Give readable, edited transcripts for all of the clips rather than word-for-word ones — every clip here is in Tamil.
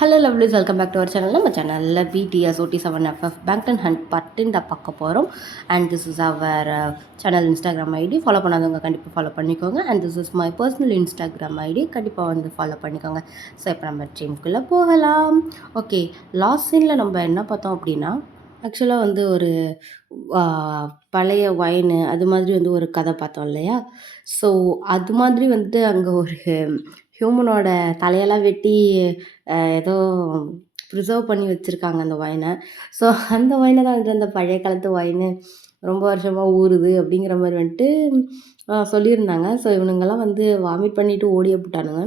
Hello lovelies, welcome back to our channel. நம்ம சேனலில் BTS OT7FF பேங்க்டன் ஹண்ட் பார்ட் தான் பார்க்க போகிறோம். And this is our channel Instagram ID. Follow பண்ணாதவங்க கண்டிப்பாக ஃபாலோ பண்ணிக்கோங்க. And this is my personal Instagram ID. கண்டிப்பாக வந்து ஃபாலோ பண்ணிக்கோங்க. ஸோ இப்போ நம்ம ட்ரீம்குள்ளே போகலாம். ஓகே, லாஸ்ட் சீனில் நம்ம என்ன பார்த்தோம் அப்படின்னா, ஆக்சுவலாக வந்து ஒரு பழைய ஒயினு அது மாதிரி வந்து ஒரு கதை பார்த்தோம் இல்லையா? ஸோ அது மாதிரி வந்துட்டு அங்கே ஒரு ஹியூமனோட தலையெல்லாம் வெட்டி ஏதோ ப்ரிசர்வ் பண்ணி வச்சுருக்காங்க அந்த ஒயினை. ஸோ அந்த ஒயினை தான் வந்துட்டு அந்த பழைய காலத்து ஒயினு ரொம்ப வருஷமாக ஊறுது அப்படிங்கிற மாதிரி வந்துட்டு சொல்லியிருந்தாங்க. ஸோ இவனுங்கெல்லாம் வந்து வாமிட் பண்ணிவிட்டு ஓடியே போட்டானுங்க.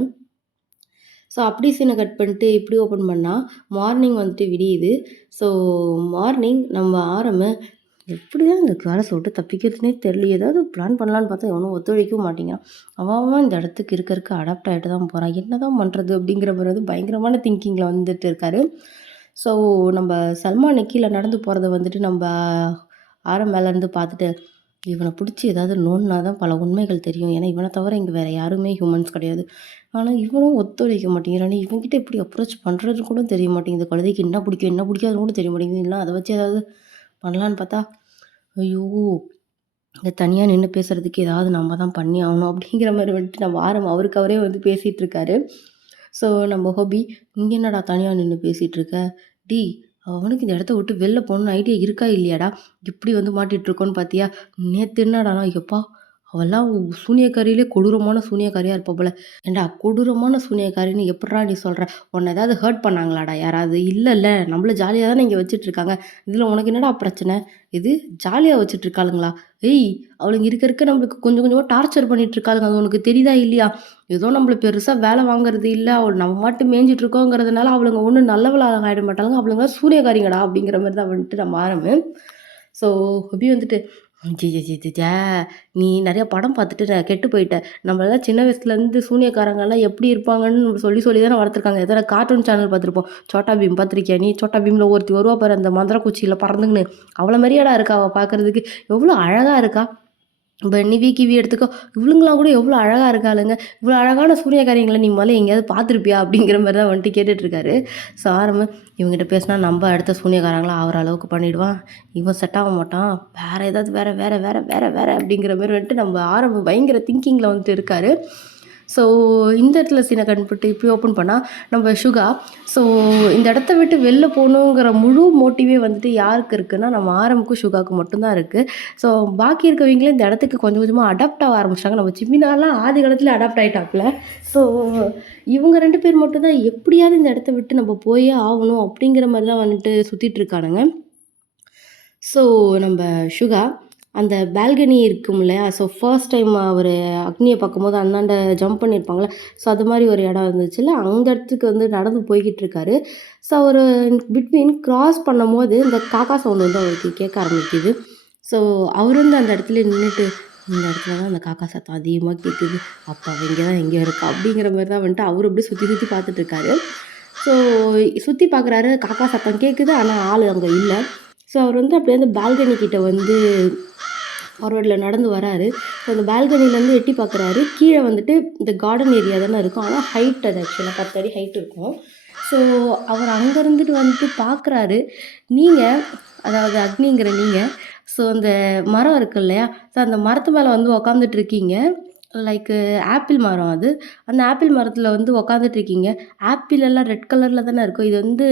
ஸோ அப்படி சீனை கட் பண்ணிட்டு இப்படி ஓப்பன் பண்ணால் மார்னிங் வந்துட்டு விடியுது. ஸோ மார்னிங் நம்ம எப்படி தான் இந்த கேரஸை விட்டு தப்பிக்கிறதுனே தெரியல. ஏதாவது பிளான் பண்ணலான்னு பார்த்தா எவனும் ஒத்துழைக்கவும் மாட்டேங்கிறான். அவன் இந்த இடத்துக்கு இருக்க அடாப்ட் ஆகிட்டு தான் போகிறான். என்ன தான் பண்ணுறது அப்படிங்கிற மாதிரி வந்து பயங்கரமான திங்கிங்கில் வந்துட்டு இருக்காரு. ஸோ நம்ம சல்மான் கீழே நடந்து போகிறத வந்துட்டு நம்ம மேலேருந்து பார்த்துட்டு இவனை பிடிச்சி ஏதாவது நோண்டினா தான் பல உண்மைகள் தெரியும். ஏன்னா இவனை தவிர இங்கே வேறு யாருமே ஹியூமன்ஸ் கிடையாது. ஆனால் இவனும் ஒத்துழைக்க மாட்டேங்கிறானே. இவன்கிட்ட எப்படி அப்ரோச் பண்ணுறது கூட தெரிய மாட்டேங்குது. குழந்தைக்கு என்ன பிடிக்கும் என்ன பிடிக்காதுன்னு கூட தெரிய மாட்டேங்குது. இல்லை அதை வச்சு ஏதாவது பண்ணலான்னு பார்த்தா, ஐயோ இங்கே தனியாக நின்று பேசுகிறதுக்கு ஏதாவது நம்ம தான் பண்ணி ஆகணும் அப்படிங்கிற மாதிரி வந்துட்டு நம்ம அவருக்கு அவரே வந்து பேசிகிட்டு இருக்காரு. ஸோ நம்ம ஹோபி, இங்கே என்னடா தனியாக நின்று பேசிகிட்டு இருக்க, டி அவனுக்கு இந்த இடத்த விட்டு வெளில போகணுன்னு ஐடியா இருக்கா இல்லையாடா, இப்படி வந்து மாட்டிகிட்ருக்கோன்னு பார்த்தியா, நேற்று என்னடானா எப்பா அவெல்லாம் சூனியக்காரியிலே கொடூரமான சூனியக்காரியாக இருப்பா போல. ஏண்டா கொடூரமான சூனியக்காரின்னு எப்படா நீ சொல்கிற, உன்னை ஏதாவது ஹர்ட் பண்ணாங்களாடா யாராவது? இல்லைல்ல, நம்மள ஜாலியாக தானே இங்கே வச்சுட்ருக்காங்க, இதில் உனக்கு என்னடா பிரச்சனை? இது ஜாலியாக வச்சுட்ருக்காளுங்களா? ஏய் அவளுங்க இருக்க நம்மளுக்கு கொஞ்சம் கொஞ்சமாக டார்ச்சர் பண்ணிகிட்ருக்காளுங்க, அது உனக்கு தெரியுதா இல்லையா? ஏதோ நம்மள பெருசாக வேலை வாங்குறது இல்லை, அவள் நம்ம மட்டும் மேய்ஞ்சிட்ருக்கோங்கிறதுனால அவளுங்க ஒன்றும் நல்லவளாக ஆகிட மாட்டாளுங்க, அவளுங்க சூனியக்காரிங்கடா அப்படிங்கிற மாதிரி தான் வந்துட்டு நம்ம ஸோ அப்படி வந்துட்டு ஜிஜிஜிஜிஜா நீ நிறையா படம் பார்த்துட்டு நான் கெட்டு போயிட்டேன். நம்மளாம் சின்ன வயசுலேருந்து சூனியக்காரங்கெல்லாம் எப்படி இருப்பாங்கன்னு சொல்லி சொல்லி தானே வளர்த்துருக்காங்க. எதனா கார்ட்டூன் சேனல் பார்த்துருப்போம். சோட்டா பீம் பார்த்துருக்கியா நீ? சோட்டா பீமில் ஒருத்தி வருவா பாரு, அந்த மந்திர குச்சியில் பறந்துங்கன்னு, அவ்வளோ மாதிரியாடா இருக்கா அவள் பார்க்குறதுக்கு? எவ்வளோ அழகாக இருக்கா. இப்போ நிவி கிவி எடுத்துக்கோ, இவளுங்களாம் கூட எவ்வளோ அழகாக இருக்காளுங்க. இவ்வளோ அழகான சூரியகாரியங்களை நீ முதல்ல எங்கேயாவது பார்த்துருப்பியா அப்படிங்கிற மாதிரி தான் வந்துட்டு கேட்டுட்ருக்காரு. ஸோ இவங்ககிட்ட பேசினா நம்ம அடுத்த சூனியக்காரங்களாம் ஆகிற அளவுக்கு பண்ணிவிடுவான், இவன் செட் ஆக மாட்டான், வேறு ஏதாவது வேறு அப்படிங்கிற மாதிரி வந்துட்டு நம்ம பயங்கர திங்கிங்கில் வந்துட்டு இருக்காரு. ஸோ இந்த இடத்துல சீனை கண்பட்டு இப்படி ஓப்பன் பண்ணால் நம்ம சுகா. ஸோ இந்த இடத்த விட்டு வெளில போகணுங்கிற முழு மோட்டிவே வந்துட்டு யாருக்கு இருக்குன்னா நம்ம ஆரம்புக்கும் சுகாவுக்கு மட்டும்தான் இருக்குது. ஸோ பாக்கி இருக்கவங்களே இந்த இடத்துக்கு கொஞ்சம் கொஞ்சமாக அடாப்ட் ஆக ஆரம்பிச்சிட்டாங்க. நம்ம சிமினாலாம் ஆதி காலத்தில் அடாப்ட் ஆகிட்டாப்புல. ஸோ இவங்க 2 பேர் மட்டும்தான் எப்படியாவது இந்த இடத்த விட்டு நம்ம போயே ஆகணும் அப்படிங்கிற மாதிரி தான் வந்துட்டு சுற்றிட்டு இருக்கானுங்க. ஸோ நம்ம சுகா அந்த பால்கனி இருக்கும் இல்லையா? ஸோ ஃபர்ஸ்ட் டைம் அவர் அக்னியை பார்க்கும்போது அந்தாண்ட ஜம்ப் பண்ணியிருப்பாங்களே, ஸோ அது மாதிரி ஒரு இடம் இருந்துச்சுல்ல, அந்த இடத்துக்கு வந்து நடந்து போய்கிட்டு இருக்காரு. ஸோ அவர் பிட்வீன் கிராஸ் பண்ணும்போது இந்த காக்கா சவுண்டு வந்து அவருக்கு கேட்க ஆரம்பிக்குது. ஸோ அவர் வந்து அந்த இடத்துல நின்றுட்டு, இந்த இடத்துல தான் அந்த காக்கா சத்தம் அதிகமாக கேட்குது, அப்போ அவள் இங்கே தான் எங்கேயோ இருக்கா அப்படிங்கிற மாதிரி தான் வந்துட்டு அவர் அப்படியே சுற்றி சுற்றி பார்த்துட்ருக்காரு. ஸோ சுற்றி பார்க்குறாரு, காக்கா சத்தம் கேட்குது, ஆனால் ஆள் அங்கே இல்லை. ஸோ அவர் வந்து அப்படியே அந்த பால்கனி கிட்ட வந்து ஃபார்வர்டில் நடந்து வராரு. ஸோ அந்த பால்கனிலேருந்து எட்டி பார்க்குறாரு. கீழே வந்துட்டு இந்த கார்டன் ஏரியா தானே இருக்கும், ஆனால் ஹைட் அது ஆக்சுவலாக 10 அடி ஹைட் இருக்கும். ஸோ அவர் அங்கே இருந்துட்டு வந்துட்டு பார்க்குறாரு. நீங்கள், அதாவது அக்னிங்கிற நீங்கள், ஸோ அந்த மரம் இருக்கு இல்லையா? ஸோ அந்த மரத்து மேலே வந்து உக்காந்துட்ருக்கீங்க. லைக்கு ஆப்பிள் மரம் அது. அந்த ஆப்பிள் மரத்தில் வந்து உக்காந்துட்ருக்கீங்க. ஆப்பிள் எல்லாம் ரெட் கலரில் தானே இருக்கும். இது வந்து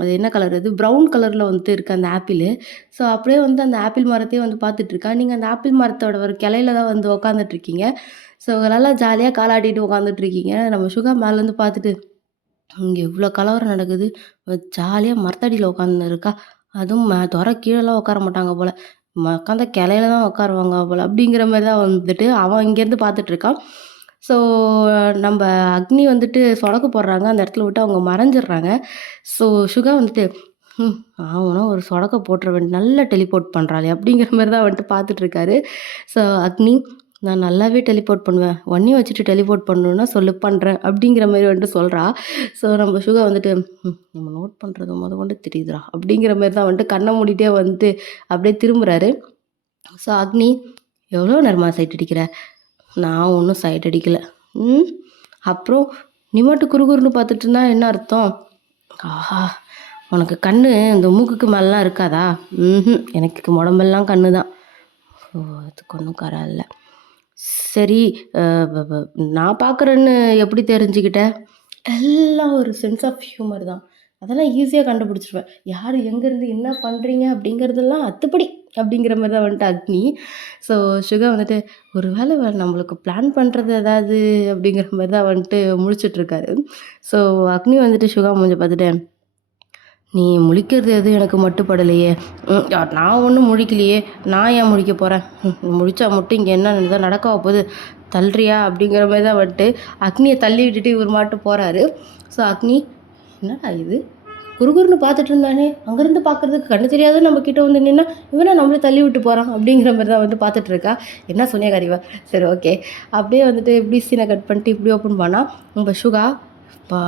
அது என்ன கலர், அது ப்ரௌன் கலரில் வந்துட்டு இருக்குது அந்த ஆப்பிளு. ஸோ அப்படியே வந்து அந்த ஆப்பிள் மரத்தையே வந்து பார்த்துட்ருக்கா. நீங்கள் அந்த ஆப்பிள் மரத்தோட ஒரு கிளையில தான் வந்து உக்காந்துட்ருக்கீங்க. ஸோ நல்லா ஜாலியாக காலாட்டிட்டு உக்காந்துட்ருக்கீங்க. நம்ம சுகா மேலேருந்து பார்த்துட்டு, இங்கே இவ்வளோ கலவரம் நடக்குது, ஜாலியாக மரத்தடியில் உட்காந்துன்னு இருக்கா, அதுவும் தொர கீழெல்லாம் உட்கார மாட்டாங்க போல், உட்காந்த கிளையில தான் உட்காருவாங்க போல் அப்படிங்கிற மாதிரி தான் வந்துட்டு அவன் இங்கேருந்து பார்த்துட்ருக்கான். ஸோ நம்ம அக்னி வந்துட்டு சொடக்கு போடுறாங்க, அந்த இடத்துல விட்டு அவங்க மறைஞ்சிடுறாங்க. ஸோ சுகா வந்துட்டு அவனா ஒரு சொடக்க போட்டுற நல்லா டெலிபோர்ட் பண்ணுறாளே அப்படிங்கிற மாதிரி தான் வந்துட்டு பார்த்துட்ருக்காரு. ஸோ அக்னி, நான் நல்லாவே டெலிபோர்ட் பண்ணுவேன், ஒன்றையும் வச்சுட்டு டெலிபோர்ட் பண்ணணுன்னா சொல்லு பண்ணுறேன் அப்படிங்கிற மாதிரி வந்துட்டு சொல்கிறா. ஸோ நம்ம சுகா வந்துட்டு நம்ம நோட் பண்ணுறது கொண்டு தெரியுதுடா அப்படிங்கிற மாதிரி தான் வந்துட்டு கண்ணை மூடிட்டே வந்துட்டு அப்படியே திரும்புகிறாரு. ஸோ அக்னி, எவ்வளோ நேரமாக சைட் அடிக்கிற? நான் ஒன்றும் சைட் அடிக்கலை. அப்புறம் நீ மட்டும் குறுகுறுன்னு பார்த்துட்டு இருந்தா என்ன அர்த்தம்? ஆஹா! உனக்கு கண்ணு இந்த மூக்குக்கு மேலலாம் இருக்காதா? எனக்கு உடம்பெல்லாம் கண்ணு தான். ஓ! அதுக்கு ஒண்ணும் கர இல்ல. சரி, அ ப ப நான் பார்க்குறேன்னு எப்படி தெரிஞ்சுக்கிட்ட? எல்லாம் ஒரு சென்ஸ் ஆஃப் ஹியூமர் தான். அதெல்லாம் ஈஸியா கண்டுபிடிச்சுருவேன். யார் எங்கேருந்து என்ன பண்ணுறீங்க அப்படிங்கிறதெல்லாம் அத்துப்படி அப்படிங்கிற மாரி தான் வந்துட்டு அக்னி. ஸோ சுகா வந்துட்டு ஒரு வேளை நம்மளுக்கு பிளான் பண்ணுறது ஏதாவது அப்படிங்கிற மாரி தான் வந்துட்டு முழிச்சுட்ருக்காரு. ஸோ அக்னி வந்துட்டு சுகா மூஞ்ச பார்த்துட்டு, "நீ முழிக்கிறது எதுவும் எனக்கு மட்டுப்படலையே. நான் ஒண்ணும் முழிக்கலையே. நான் ஏன் முழிக்க போறேன்? முழிச்சா மட்டும் இங்க என்ன தான் நடக்கவா போகுது? தள்ளுறியா?" அப்படிங்கிற மாரி தான் வந்துட்டு அக்னிய தள்ளி விட்டுட்டு இவர் பாட்டு போறாரு. ஸோ அக்னி, "என்னடா இது? குறுகுறுன்னு பார்த்துட்டு இருந்தானே, அங்கேருந்து பார்க்கறதுக்கு கண்ணு தெரியாத நம்ம கிட்ட வந்து நின்னா, இவனா நம்மள தள்ளி விட்டு போறான்." அப்படிங்கிற மாரி தான் வந்து பார்த்துட்டு இருக்கா. என்ன சோனியாக்காரி இவ. சரி, ஓகே. அப்படியே வந்துட்டு இப்படி சீன கட் பண்ணிட்டு இப்படி ஓப்பன் பண்ணா, நம்ம சுகா, "அப்பா!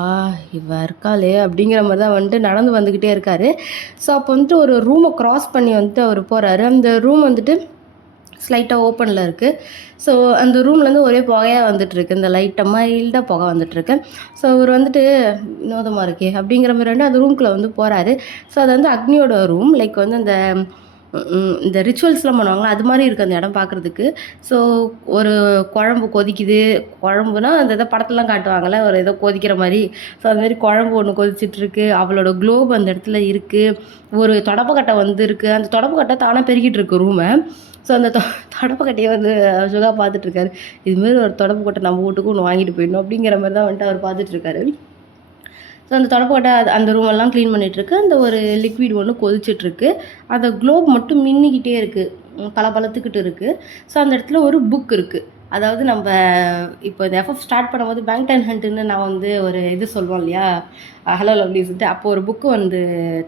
இவ இருக்காளே!" அப்படிங்கிற மாரி தான் வந்துட்டு நடந்து வந்துக்கிட்டே இருக்காரு. ஸோ அப்போ வந்துட்டு ஒரு ரூம கிராஸ் பண்ணி வந்துட்டு அவரு போறாரு. அந்த ரூம் வந்துட்டு ஸ்லைட்டா ஓப்பன்ல இருக்கு. ஸோ அந்த ரூம்லேருந்து ஒரே புகையா வந்துட்டுருக்கு. இந்த லைட்டா மைல்டா புகை வந்துட்டுருக்கு. ஸோ இவரு வந்துட்டு, "வினோதமா இருக்கே!" அப்படிங்கிற மாரி வந்து அந்த ரூம்குள்ள வந்து போறாரு. ஸோ அது வந்து அக்னியோட ரூம். லைக் வந்து அந்த இந்த ரிச்சுவல்ஸ்லாம் பண்ணுவாங்கல்ல, அது மாரி இருக்கு அந்த இடம் பார்க்குறதுக்கு. ஸோ ஒரு குழம்பு கொதிக்குது. குழம்புனா அந்த இத படத்துலலாம் காட்டுவாங்கல்ல, ஒரு ஏதோ கொதிக்கிற மாரி. ஸோ அது மாரி குழம்பு ஒண்ணு கொதிச்சிட்ருக்கு. அவளோட குளோப் அந்த இடத்துல இருக்கு. ஒரு தொடப்பக்கட்டை வந்து இருக்கு. அந்த தொடப்பக்கட்டை தானா பெருக்கிட்டு இருக்கு ரூம. ஸோ அந்த தொடப்பக்கட்டைய வந்து சுகா பார்த்துட்ருக்காரு. "இதுமாரி ஒரு தொடப்பக்கட்டை நம்ம வீட்டுக்கு ஒண்ணு வாங்கிட்டு போயிடணும்." அப்படிங்கிற மாரி தான் வந்துட்டு அவர் பார்த்துட்ருக்காரு. ஸோ அந்த தொடப்பக்கட்டை அந்த ரூமெல்லாம் க்ளீன் பண்ணிகிட்ருக்கு. அந்த ஒரு லிக்விட் ஒன்று கொதிச்சிட்ருக்கு. அந்த குளோப் மட்டும் மின்னிக்கிட்டே இருக்குது. பளபளத்துக்கிட்டு இருக்குது. ஸோ அந்த இடத்துல ஒரு புக் இருக்குது. அதாவது நம்ம இப்போ இந்த எஃப்எஃப் ஸ்டார்ட் பண்ணும்போது பேங்டன் ஹண்ட்டுன்னு நான் வந்து ஒரு இது சொல்லுவோம் இல்லையா? ஹலோ லவ்லிஸ்ன்ட்டு. அப்போ ஒரு புக்கு வந்து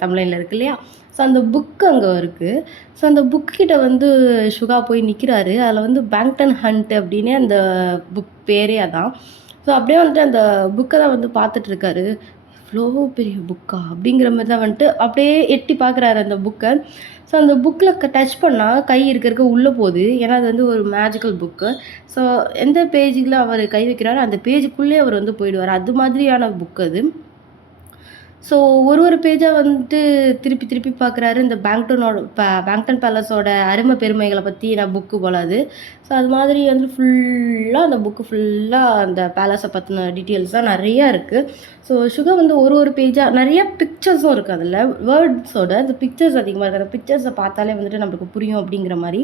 தமிழ்லைன்ல இருக்கு இல்லையா? ஸோ அந்த புக் அங்கே இருக்குது. ஸோ அந்த புக் கிட்ட வந்து சுகா போய் நிற்கிறாரு. அதில் வந்து பேங்டன் ஹண்ட் அப்படின்னே அந்த புக் பேரே அதான். ஸோ அப்படியே வந்துட்டு அந்த புக்கை தான் வந்து பார்த்துட்ருக்காரு. இவ்வளோ பெரிய புக்கா? அப்படிங்கிற மாரி தான் வந்துட்டு அப்படியே எட்டி பார்க்குறாரு அந்த புக்கை. ஸோ அந்த புக்கில் டச் பண்ணால் கை இருக்க உள்ளே போகுது. ஏன்னா அது வந்து ஒரு மேஜிக்கல் புக்கு. ஸோ எந்த பேஜில் அவர் கை வைக்கிறாரோ அந்த பேஜுக்குள்ளேயே அவர் வந்து போயிடுவார். அது மாதிரியான புக் அது. ஸோ ஒரு பேஜா வந்துட்டு திருப்பி திருப்பி பார்க்குறாரு. இந்த பேங்டன் பேலஸோட அருமை பெருமைகளை பற்றின புக்கு போல அது. ஸோ அது மாதிரி வந்து ஃபுல்லாக அந்த புக்கு ஃபுல்லாக அந்த பேலஸை பற்றின டீட்டெயில்ஸ் தான் நிறையா இருக்குது. ஸோ சுகா வந்து ஒரு பேஜாக நிறைய பிக்சர்ஸும் இருக்குது அதில். வேர்ட்ஸோட அந்த பிக்சர்ஸ் அதிகமாக இருக்குது. அந்த பிக்சர்ஸை பார்த்தாலே வந்துட்டு நம்மளுக்கு புரியும் அப்படிங்கிற மாதிரி.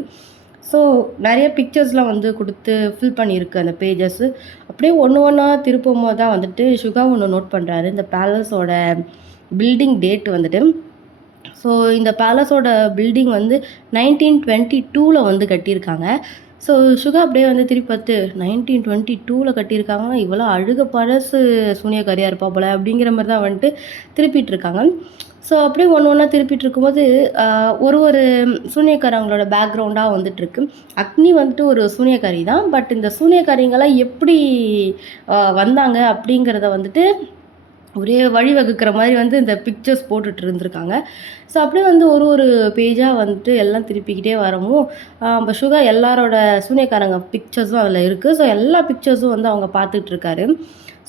ஸோ நிறைய பிக்சர்ஸ்லாம் வந்து கொடுத்து ஃபில் பண்ணியிருக்கு அந்த பேஜஸ்ஸு. அப்படியே ஒன்று ஒன்றா திருப்பும்போது தான் வந்துட்டு சுகா ஒன்று நோட் பண்ணுறாரு. இந்த பேலஸோட பில்டிங் டேட் வந்துட்டு, ஸோ இந்த பேலஸோட பில்டிங் வந்து 1922ல் வந்து கட்டியிருக்காங்க. ஸோ சுகா அப்படியே வந்து திருப்பி பார்த்து 1922ல் கட்டியிருக்காங்க. இவ்வளோ அழுக பழசு சூனியக்காரியா இருப்பா போல அப்படிங்கிற மாரி தான் வந்துட்டு திருப்பிட்டுருக்காங்க. ஸோ அப்படியே ஒன்று ஒன்றா திருப்பிட்டு இருக்கும்போது ஒரு சூனியக்காரங்களோட பேக்ரவுண்டா வந்துட்டுருக்கு. அக்னி வந்துட்டு ஒரு சூனியக்காரி தான். பட் இந்த சூனியக்காரிங்கலாம் எப்படி வந்தாங்க அப்படிங்கிறத வந்துட்டு ஒரே வழிவகுக்கிற மாதிரி வந்து இந்த பிக்சர்ஸ் போட்டுட்டு இருந்திருக்காங்க. ஸோ அப்படியே வந்து ஒரு பேஜாக வந்துட்டு எல்லாம் திருப்பிக்கிட்டே வரவும் நம்ம சுகா எல்லாரோட சூனியக்காரங்க பிக்சர்ஸும் அதில் இருக்குது. ஸோ எல்லா பிக்சர்ஸும் வந்து அவங்க பார்த்துட்ருக்காரு.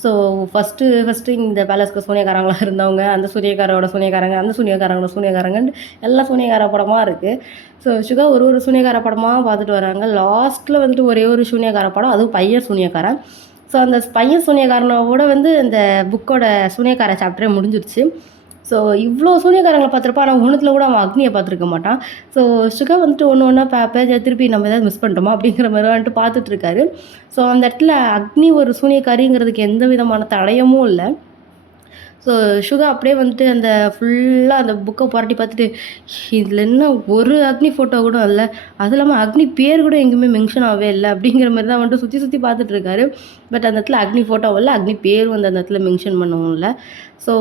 ஸோ ஃபஸ்ட்டு இந்த பேலஸ்க்கு சூனியக்காரங்களாக இருந்தவங்க, அந்த சூனியக்காரோட சூனியக்காரங்க, அந்த சூனியக்காரங்களோட சூனியக்காரங்கன்னு எல்லா சூனியக்கார படமாக இருக்குது. ஸோ சுகா ஒரு சூனியக்கார படமாக பார்த்துட்டு வராங்க. லாஸ்ட்டில் வந்துட்டு ஒரே ஒரு சூனியக்கார படம், அதுவும் பையன் சூனியக்காரன். ஸோ அந்த பையன் சூனியக்காரனோட வந்து இந்த புக்கோட சூனியக்கார சாப்டரே முடிஞ்சிருச்சு. ஸோ இவ்வளோ சூனியக்காரங்களை பார்த்துருப்பான். ஆனால் ஒன்றுத்துல கூட அவன் அக்னியை பார்த்துருக்க மாட்டான். ஸோ சுகா வந்துட்டு ஒன்று ஒன்றா பேஜை திருப்பி நம்ம ஏதாவது மிஸ் பண்ணிட்டோமா அப்படிங்கிற மாதிரி வந்துட்டு பார்த்துட்ருக்காரு. ஸோ அந்த இடத்துல அக்னி ஒரு சூனியக்காரிங்கிறதுக்கு எந்த விதமான தடயமும் இல்லை. ஸோ சுகா அப்படியே வந்துட்டு அந்த ஃபுல்லாக அந்த புக்கை புரட்டி பார்த்துட்டு, இதில் என்ன ஒரு அக்னி ஃபோட்டோ கூட இல்லை, அதுவும் இல்லாமல் அக்னி பேர் கூட எங்கேயுமே மென்ஷன் ஆகவே இல்லை அப்படிங்கிற மாதிரி தான் வந்துட்டு சுற்றி பார்த்துட்ருக்காரு. பட் அந்த இடத்துல அக்னி ஃபோட்டோவும் இல்லை, அக்னி பேரும் வந்து அந்த இடத்துல மென்ஷன் பண்ணவும் இல்லை. ஸோ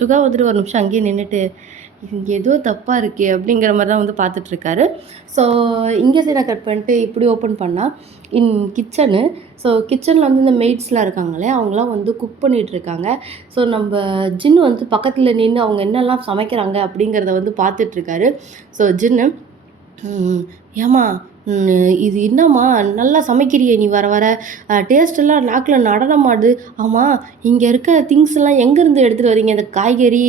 சுகா வந்துட்டு ஒரு நிமிஷம் அங்கேயே நின்றுட்டு, இங்கே ஏதோ தப்பாக இருக்கே அப்படிங்கிற மாதிரி தான் வந்து பார்த்துட்ருக்காரு. ஸோ இங்கே சீனை கட் பண்ணிட்டு இப்படி ஓப்பன் பண்ணால் கிச்சனு. ஸோ கிச்சனில் வந்து இந்த மெய்ட்ஸ்லாம் இருக்காங்களே, அவங்களாம் வந்து குக் பண்ணிகிட்ருக்காங்க. ஸோ நம்ம ஜின்னு வந்து பக்கத்தில் நின்று அவங்க என்னெல்லாம் சமைக்கிறாங்க அப்படிங்கிறத வந்து பார்த்துட்ருக்காரு. ஸோ ஜின்னு, ஏம்மா இது என்னம்மா நல்லா சமைக்கிறியே நீ வர வர டேஸ்ட்டெல்லாம் நாக்கில் நடனமாடுது. ஆமாம், இங்கே இருக்க திங்ஸ் எல்லாம் எங்கேருந்து எடுத்துகிட்டு வரீங்க? இந்த காய்கறி,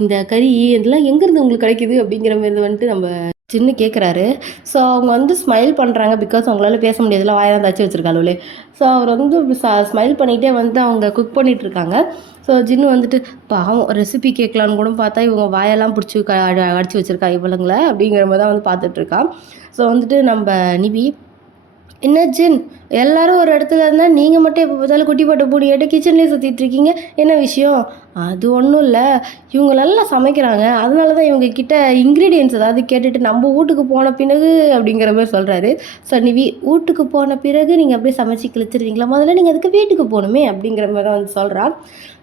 இந்த கறி இதெல்லாம் எங்கேருந்து உங்களுக்கு கிடைக்குது? அப்படிங்கிற மாரி வந்துட்டு நம்ம சின்னு கேட்குறாரு. ஸோ அவங்க வந்து ஸ்மைல் பண்ணுறாங்க. பிகாஸ் அவங்களால பேச முடியாதுல்ல, வாயெல்லாம் தச்சு வச்சிருக்காளுவலே. ஸோ அவர் வந்து ஸ்மைல் பண்ணிகிட்டே வந்து அவங்க குக் பண்ணிகிட்ருக்காங்க. ஸோ ஜின்னு வந்துட்டு பாவம் ரெசிபி கேட்கலான்னு கூட பார்த்தா இவங்க வாயெல்லாம் பிடிச்சி அடிச்சு வச்சுருக்கா இவளுங்கள அப்படிங்கிற மாதிரி தான் வந்து பார்த்துட்ருக்கா. ஸோ வந்துட்டு நம்ம நிவி, என்ன ஜின், எல்லாரும் ஒரு இடத்துல இருந்தால் நீங்கள் மட்டும் எப்போ பார்த்தாலும் குட்டி போட்ட பூனியாட்ட கிச்சன்லேயே சுற்றிட்டுருக்கீங்க, என்ன விஷயம்? அது ஒன்றும் இல்லை, இவங்க நல்லா சமைக்கிறாங்க, அதனால தான் இவங்க கிட்ட இன்க்ரீடியன்ஸ் ஏதாவது கேட்டுட்டு நம்ம வீட்டுக்கு போன பிறகு அப்படிங்கிற மாதிரி சொல்கிறாரு. ஸோ நிவி, வீட்டுக்கு போன பிறகு நீங்கள் அப்படியே சமைச்சு கிழிச்சிருவீங்களா? முதல்ல நீங்கள் அதுக்கு வீட்டுக்கு போகணுமே அப்படிங்கிற மாதிரி தான் வந்து சொல்கிறான்.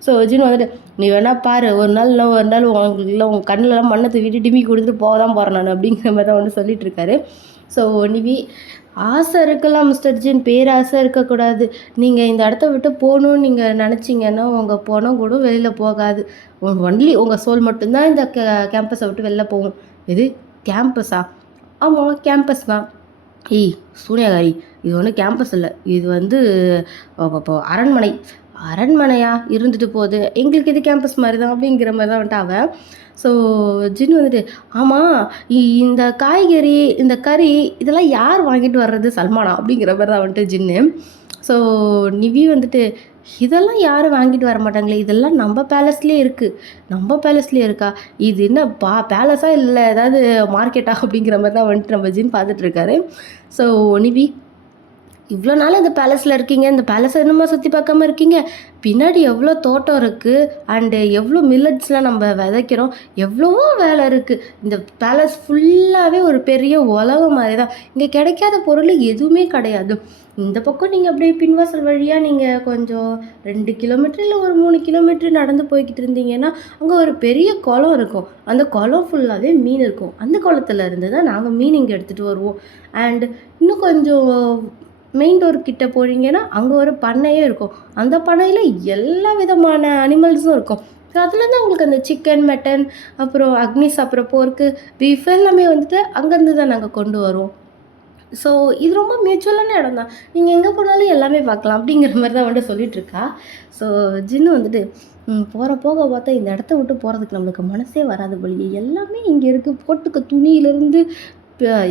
ஸோ ஜின் வந்துட்டு, நீ வேணா பாரு, ஒரு நாள் இல்லை ஒரு நாள் உங்களுக்கு உங்கள் கண்ணிலலாம் மண்ணை தூக்கிட்டு டிமி கொடுத்துட்டு போக தான் போகிறேன் நான் அப்படிங்கிற மாதிரி தான் வந்து சொல்லிட்டு இருக்காரு. ஸோ நிவி, ஆசை இருக்கலாம் மிஸ்டர் ஜின், பேராசை இருக்கக்கூடாது. நீங்கள் இந்த இடத்த விட்டு போகணுன்னு நீங்கள் நினச்சிங்கன்னா உங்கள் பணம் கூட வெளியில் போகாது. ஒன்லி உங்கள் சோல் மட்டும்தான் இந்த கேம்பஸை விட்டு வெளில போகும். இது கேம்பஸா? ஆமாம், கேம்பஸ் தான். ஏய் சூனியகாரி, இது ஒன்றும் கேம்பஸ் இல்லை, இது வந்து இப்போ அரண்மனை. அரண்மனையா? இருந்துட்டு போகுது, எங்களுக்கு இது கேம்பஸ் மாதிரி தான் அப்படிங்கிற மாதிரி தான் வந்துட்டு அவன். ஸோ ஜின் வந்துட்டு, ஆமாம், இந்த காய்கறி இந்த கறி இதெல்லாம் யார் வாங்கிட்டு வர்றது? சல்மானா? அப்படிங்கிற மாதிரி தான் வந்துட்டு ஜின்னு. ஸோ நிவி வந்துட்டு, இதெல்லாம் யாரும் வாங்கிட்டு வர மாட்டாங்களே, இதெல்லாம் நம்ம பேலஸ்லேயே இருக்குது. நம்ம பேலஸ்லேயே இருக்கா? இது என்ன பேலஸாக இல்லை ஏதாவது மார்க்கெட்டா? அப்படிங்கிற மாதிரி தான் வந்துட்டு நம்ம ஜின் பார்த்துட்ருக்காரு. ஸோ நிவி, இவ்வளோ நாள் இந்த பேலஸில் இருக்கீங்க, இந்த பேலஸை என்னமா சுற்றி பார்க்காம இருக்கீங்க? பின்னாடி எவ்வளோ தோட்டம் இருக்குது, அண்டு எவ்வளோ மில்லட்ஸ்லாம் நம்ம விதைக்கிறோம், எவ்வளவோ வேலை இருக்குது. இந்த பேலஸ் ஃபுல்லாகவே ஒரு பெரிய உலகம் மாதிரி தான். இங்கே கிடைக்காத பொருள் எதுவுமே கிடையாது. இந்த பக்கம் நீங்கள் அப்படியே பின்வாசல் வழியாக நீங்கள் கொஞ்சம் 2 கிலோமீட்டர் இல்லை ஒரு 3 கிலோமீட்டர் நடந்து போய்கிட்டு இருந்தீங்கன்னா அங்கே ஒரு பெரிய குளம் இருக்கும். அந்த குளம் ஃபுல்லாகவே மீன் இருக்கும். அந்த குளத்துல இருந்து தான் நாங்கள் மீன் இங்கே எடுத்துகிட்டு வருவோம். அண்ட் இன்னும் கொஞ்சம் மெயின் டோர் கிட்ட போனீங்கன்னா அங்கே ஒரு பண்ணையே இருக்கும். அந்த பண்ணையில் எல்லா விதமான அனிமல்ஸும் இருக்கும். ஸோ அதில் தான் உங்களுக்கு அந்த சிக்கன், மட்டன், அப்புறம் அக்னி சாப்பிட்ற போர்க்கு, பீஃப் எல்லாமே வந்துட்டு அங்கேருந்து தான் நாங்கள் கொண்டு வருவோம். ஸோ இது ரொம்ப மியூச்சுவலான இடம் தான், நீங்கள் எங்கே போனாலும் எல்லாமே பார்க்கலாம் அப்படிங்கிற மாதிரி தான் வந்துட்டு சொல்லிகிட்ருக்கா. ஸோ ஜின்னு வந்துட்டு, போகிற போக பார்த்தா இந்த இடத்த விட்டு போகிறதுக்கு நம்மளுக்கு மனசே வராது போலியே, எல்லாமே இங்கே இருக்குது, போட்டுக்க துணியிலேருந்து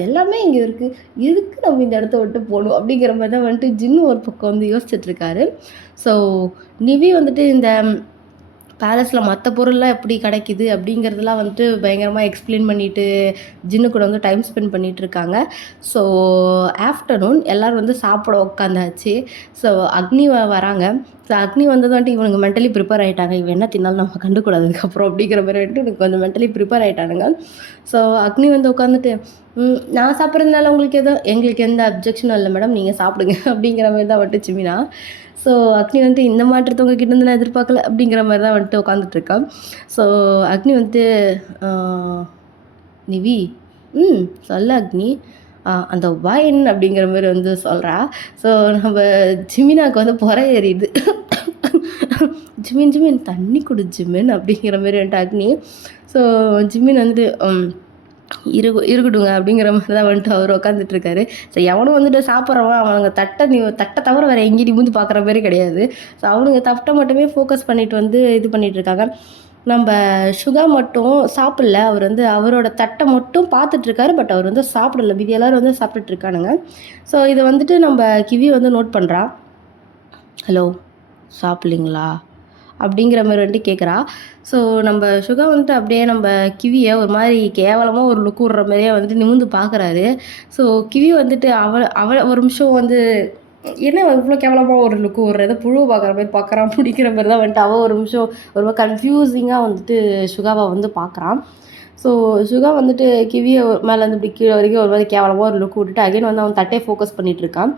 எல்லாமே இங்கே இருக்குது, எதுக்கு நம்ம இந்த இடத்த விட்டு போகணும் அப்படிங்கிற மாதிரி தான் வந்துட்டு ஜின்னு ஒரு பக்கம் வந்து யோசிச்சுட்ருக்காரு. ஸோ நிவி வந்துட்டு இந்த பேலஸில் மற்ற பொருள்லாம் எப்படி கிடைக்கிது அப்படிங்கிறதுலாம் வந்துட்டு பயங்கரமாக எக்ஸ்பிளைன் பண்ணிவிட்டு ஜின்னு கூட வந்து டைம் ஸ்பெண்ட் பண்ணிகிட்ருக்காங்க. ஸோ ஆஃப்டர்நூன் எல்லோரும் வந்து சாப்பிட உட்காந்தாச்சு. ஸோ அக்னி வராங்க. ஸோ அக்னி வந்தது வந்துட்டு இவனுக்கு மென்டலி ப்ரிப்பேர் ஆகிட்டாங்க, இவன் என்ன தின்னாலும் நம்ம கண்டுக்கூடாது அதுக்கப்புறம் அப்படிங்கிற மாதிரி வந்துட்டு எனக்கு கொஞ்சம் மென்டலி ப்ரிப்பேர் ஆகிட்டானுங்க. ஸோ அக்னி வந்து உட்காந்துட்டு, நான் சாப்பிட்றதுனால உங்களுக்கு எங்களுக்கு எந்த அப்ஜெக்ஷனும் இல்லை மேடம், நீங்கள் சாப்பிடுங்க அப்படிங்கிற மாதிரி தான் வந்துட்டு சிமினா. ஸோ அக்னி வந்துட்டு இந்த மாற்றத்தை உங்ககிட்ட இருந்து நான் எதிர்பார்க்கல அப்படிங்கிற மாதிரி தான் வந்துட்டு உட்காந்துட்ருக்கான். ஸோ அக்னி வந்துட்டு, நிவி, சொல்ல அக்னி, அந்த வைன் அப்படிங்கிற மாதிரி வந்து சொல்கிறா. ஸோ நம்ம ஜிமினாவுக்கு வந்து புற ஏறிடுது. ஜிமின் ஜிமின் தண்ணி கொடு ஜிமின் அப்படிங்கிற மாதிரி வந்துட்டு அக்னி. ஸோ ஜிமின் வந்துட்டு இருக்கட்டுங்க அப்படிங்கிற மாதிரி தான் வந்துட்டு அவர் உட்காந்துட்ருக்காரு. ஸோ எவனும் வந்துட்டு சாப்பிட்றவன் அவனுங்க தட்டை தவிர வேறு எங்கேயும் நிமிந்து பார்க்குற மாதிரி கிடையாது. ஸோ அவனுங்க தட்டை மட்டுமே ஃபோக்கஸ் பண்ணிட்டு வந்து இது பண்ணிகிட்ருக்காங்க. நம்ம சுகா மட்டும் சாப்பிடல, அவர் வந்து அவரோட தட்டை மட்டும் பார்த்துட்ருக்காரு, பட் அவர் வந்து சாப்பிடல, மீதி எல்லோரும் வந்து சாப்பிட்டுட்ருக்கானுங்க. ஸோ இதை வந்துட்டு நம்ம கிவி வந்து நோட் பண்ணுறா. ஹலோ, சாப்பிட்லிங்களா அப்படிங்கிற மாதிரி வந்துட்டு கேட்குறா. ஸோ நம்ம சுகா வந்துட்டு அப்படியே நம்ம கிவியை ஒரு மாதிரி கேவலமாக ஒரு லுக் விட்ற மாதிரியே வந்துட்டு நிமிந்து பார்க்குறாரு. ஸோ கிவி வந்துட்டு அவள் ஒரு நிமிஷம் வந்து என்ன இவ்வளோ கேவலமாக ஒரு லுக்கு விட்றது, புழு பார்க்குற மாதிரி பார்க்குறான் அப்படிங்கிற மாதிரி தான் வந்துட்டு அவள் ஒரு நிமிஷம் ரொம்ப கன்ஃபியூசிங்காக வந்துட்டு சுகாவை வந்து பார்க்குறான். ஸோ சுகா வந்துட்டு கிவியை மேலே வந்து இப்படி கீழே வரைக்கும் ஒரு மாதிரி கேவலமாக ஒரு லுக்கு விட்டுட்டு அகைன் வந்து அவன் தட்டே ஃபோக்கஸ் பண்ணிகிட்ருக்கான்.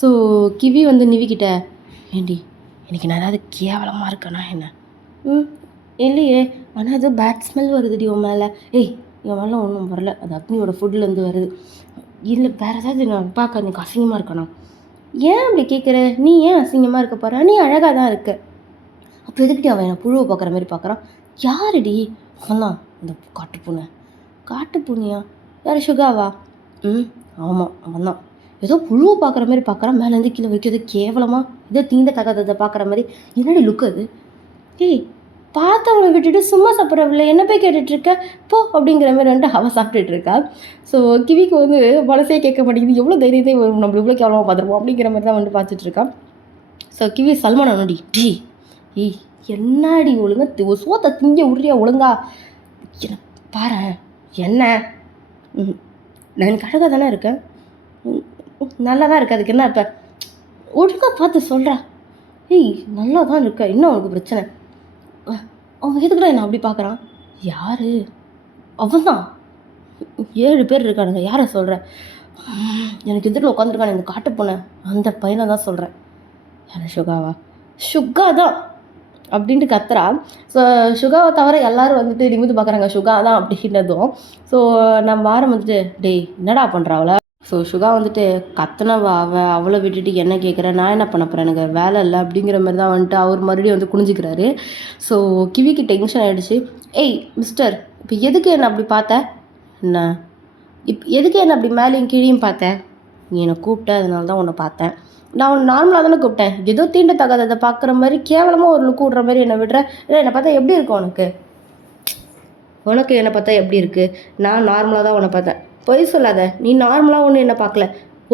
ஸோ கிவி வந்து நிவிக்கிட்ட, ஏண்டி இன்றைக்கி நான் ஏதாவது கேவலமாக இருக்கேனா என்ன? இல்லையே, ஆனால் ஏதோ பேட் ஸ்மெல் வருதுடி உன் மேலே. ஏய் என் மேலே ஒன்றும் வரல, அது அக்னியோட ஃபுட்லேருந்து வருது. இல்லை வேறு ஏதாவது நான் பார்க்க எனக்கு அசிங்கமாக இருக்கணும். ஏன் அப்படி கேட்குற? நீ ஏன் அசிங்கமாக இருக்க போகிற? நீ அழகாக தான் இருக்க. அப்போ எதுக்கிட்டே அவன் என்னை புழுவை பார்க்குற மாதிரி பார்க்குறான்? யாருடி? அவன் தான் இந்த காட்டுப்பூனை. காட்டுப்பூனையா? யார் சுகாவா? ம் ஆமாம் அவன் தான். ஏதோ புழுவை பார்க்குற மாதிரி பார்க்குறான், மேலேருந்து கீழே வைக்கிறது கேவலமாக, ஏதோ தீண்டத்தகாததை பார்க்குற மாதிரி. என்னடி லுக் அது? ஏய், பார்த்தவங்கள விட்டுட்டு சும்மா சாப்பிட்றவில்ல, என்ன போய் கேட்டுட்ருக்க போ அப்படிங்கிற மாதிரி வந்துட்டு அவள் சாப்பிட்டுட்டு இருக்கா. ஸோ கிவிக்கு வந்து மனசே கேட்க மாட்டேங்குது, எவ்வளோ தைரியத்தை நம்ம இவ்வளோ கேவலமாக பார்த்துருப்போம் அப்படிங்கிற மாதிரி தான் வந்து பார்த்துட்டு இருக்கான். ஸோ கிவி சல்மான் நோண்டி டி ஏய் என்னாடி ஒழுங்கா ஒரு சோத்தை திங்க உருறியா ஒழுங்கா என்ன பாரு என்ன நான் எனக்கு அழகாக தானே இருக்கேன், நல்லா தான் இருக்கு, அதுக்கு என்ன இப்போ ஒழுங்காக பார்த்து சொல்கிறா. ஏய் நல்லா தான் இருக்க, என்ன உனக்கு பிரச்சனை? அவன் எதுக்குடா என்ன அப்படி பார்க்குறான்? யார்? அவன் தான். 7 பேர் இருக்கானுங்க, யாரை சொல்கிற? எனக்கு எதிரில் உட்காந்துருக்கானு இந்த காட்டு போனேன், அந்த பையனை தான் சொல்கிறேன். யார்? சுகாவா? சுகா தான் அப்படின்ட்டு கத்துறா. ஸோ சுகாவை தவிர எல்லோரும் வந்துட்டு நிமிந்து பார்க்குறாங்க சுகா தான் அப்படின்னதும். ஸோ நம்ம ஆரம்பிச்சுட்டு டேய் என்னடா பண்ணுறா அவளை? ஸோ சுகா வந்துட்டு கத்துனவா அவளை விட்டுட்டு என்ன கேட்குற, நான் என்ன பண்ண போகிறேன், எனக்கு வேலை இல்லை அப்படிங்கிற மாதிரி தான் வந்துட்டு அவர் மறுபடியும் வந்து குனிஞ்சிக்கிறாரு. ஸோ கிவிக்கு டென்ஷன் ஆகிடுச்சு. ஏய் மிஸ்டர், இப்போ எதுக்கு என்ன அப்படி பார்த்த? என்ன எதுக்கு என்ன அப்படி மேலேயும் கீழேயும் பார்த்தேன்? நீ என்னை கூப்பிட்ட, அதனால தான் உன்னை பார்த்தேன். நான் உன்னை நார்மலாக தானே கூப்பிட்டேன், ஏதோ தீண்டத்தகாததை பார்க்குற மாதிரி கேவலமாக ஒரு லுக்கு விட்ற மாதிரி என்னை விடுற. இல்லை என்னை பார்த்தா எப்படி இருக்கும் உனக்கு? உனக்கு என்னை பார்த்தா எப்படி இருக்குது? நான் நார்மலாக தான் உன்னை பார்த்தேன். பொய் சொல்லாத, நீ நார்மலாக ஒன்று என்ன பார்க்கல,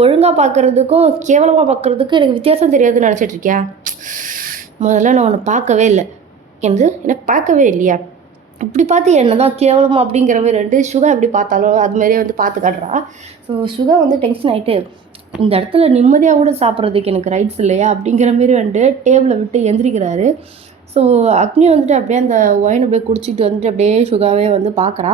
ஒழுங்காக பார்க்குறதுக்கும் கேவலமாக பார்க்குறதுக்கும் எனக்கு வித்தியாசம் தெரியாதுன்னு நினச்சிட்ருக்கியா? முதல்ல நான் உன்னை பார்க்கவே இல்லை, எனக்கு பார்க்கவே இல்லையா? இப்படி பார்த்து என்ன தான் கேவலமா அப்படிங்கிற மாதிரி வந்துட்டு சுகா எப்படி பார்த்தாலும் அது மாதிரியே வந்து பார்த்து காட்டுறா. ஸோ சுகா வந்து டென்ஷன் ஆகிட்டு இந்த இடத்துல நிம்மதியாக கூட சாப்பிட்றதுக்கு எனக்கு ரைட்ஸ் இல்லையா அப்படிங்கிற மாரி வந்துட்டு டேபிளை விட்டு எந்திரிக்கிறாரு. ஸோ அக்னி வந்துட்டு அப்படியே அந்த ஒயின் அப்படியே குடிச்சிட்டு வந்துட்டு அப்படியே சுகாவே வந்து பார்க்குறா.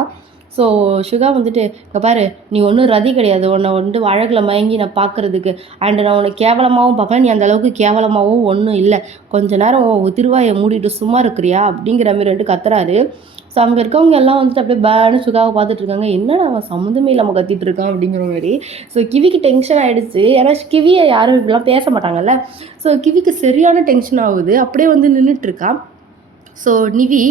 ஸோ சுகா வந்துட்டு இங்கே பாரு, நீ ஒன்றும் ரதி கிடையாது, உன்னை வந்துட்டு அழகில் மயங்கி நான் பார்க்குறதுக்கு, அண்டு நான் உன்னை கேவலமாகவும் பார்ப்பேன், நீ அந்தளவுக்கு கேவலமாகவும் ஒன்றும் இல்லை, கொஞ்ச நேரம் திருவாயை மூடிட்டு சும்மா இருக்கிறியா அப்படிங்கிற மாதிரி வந்துட்டு கத்துறாரு. ஸோ அங்கே இருக்கவங்க எல்லாம் வந்துட்டு அப்படியே பேனு சுகாவை பார்த்துட்ருக்காங்க, என்னடா அவன் சம்மந்தமே இல்லாமல் கத்திட்டு இருக்கான் அப்படிங்கிற மாதிரி. ஸோ கிவிக்கு டென்ஷன் ஆகிடுச்சு, ஏன்னா கிவியை யாரும் இப்படிலாம் பேச மாட்டாங்கல்ல. ஸோ கிவிக்கு சரியான டென்ஷன் ஆகுது, அப்படியே வந்து நின்றுட்டுருக்கான். ஸோ கிவி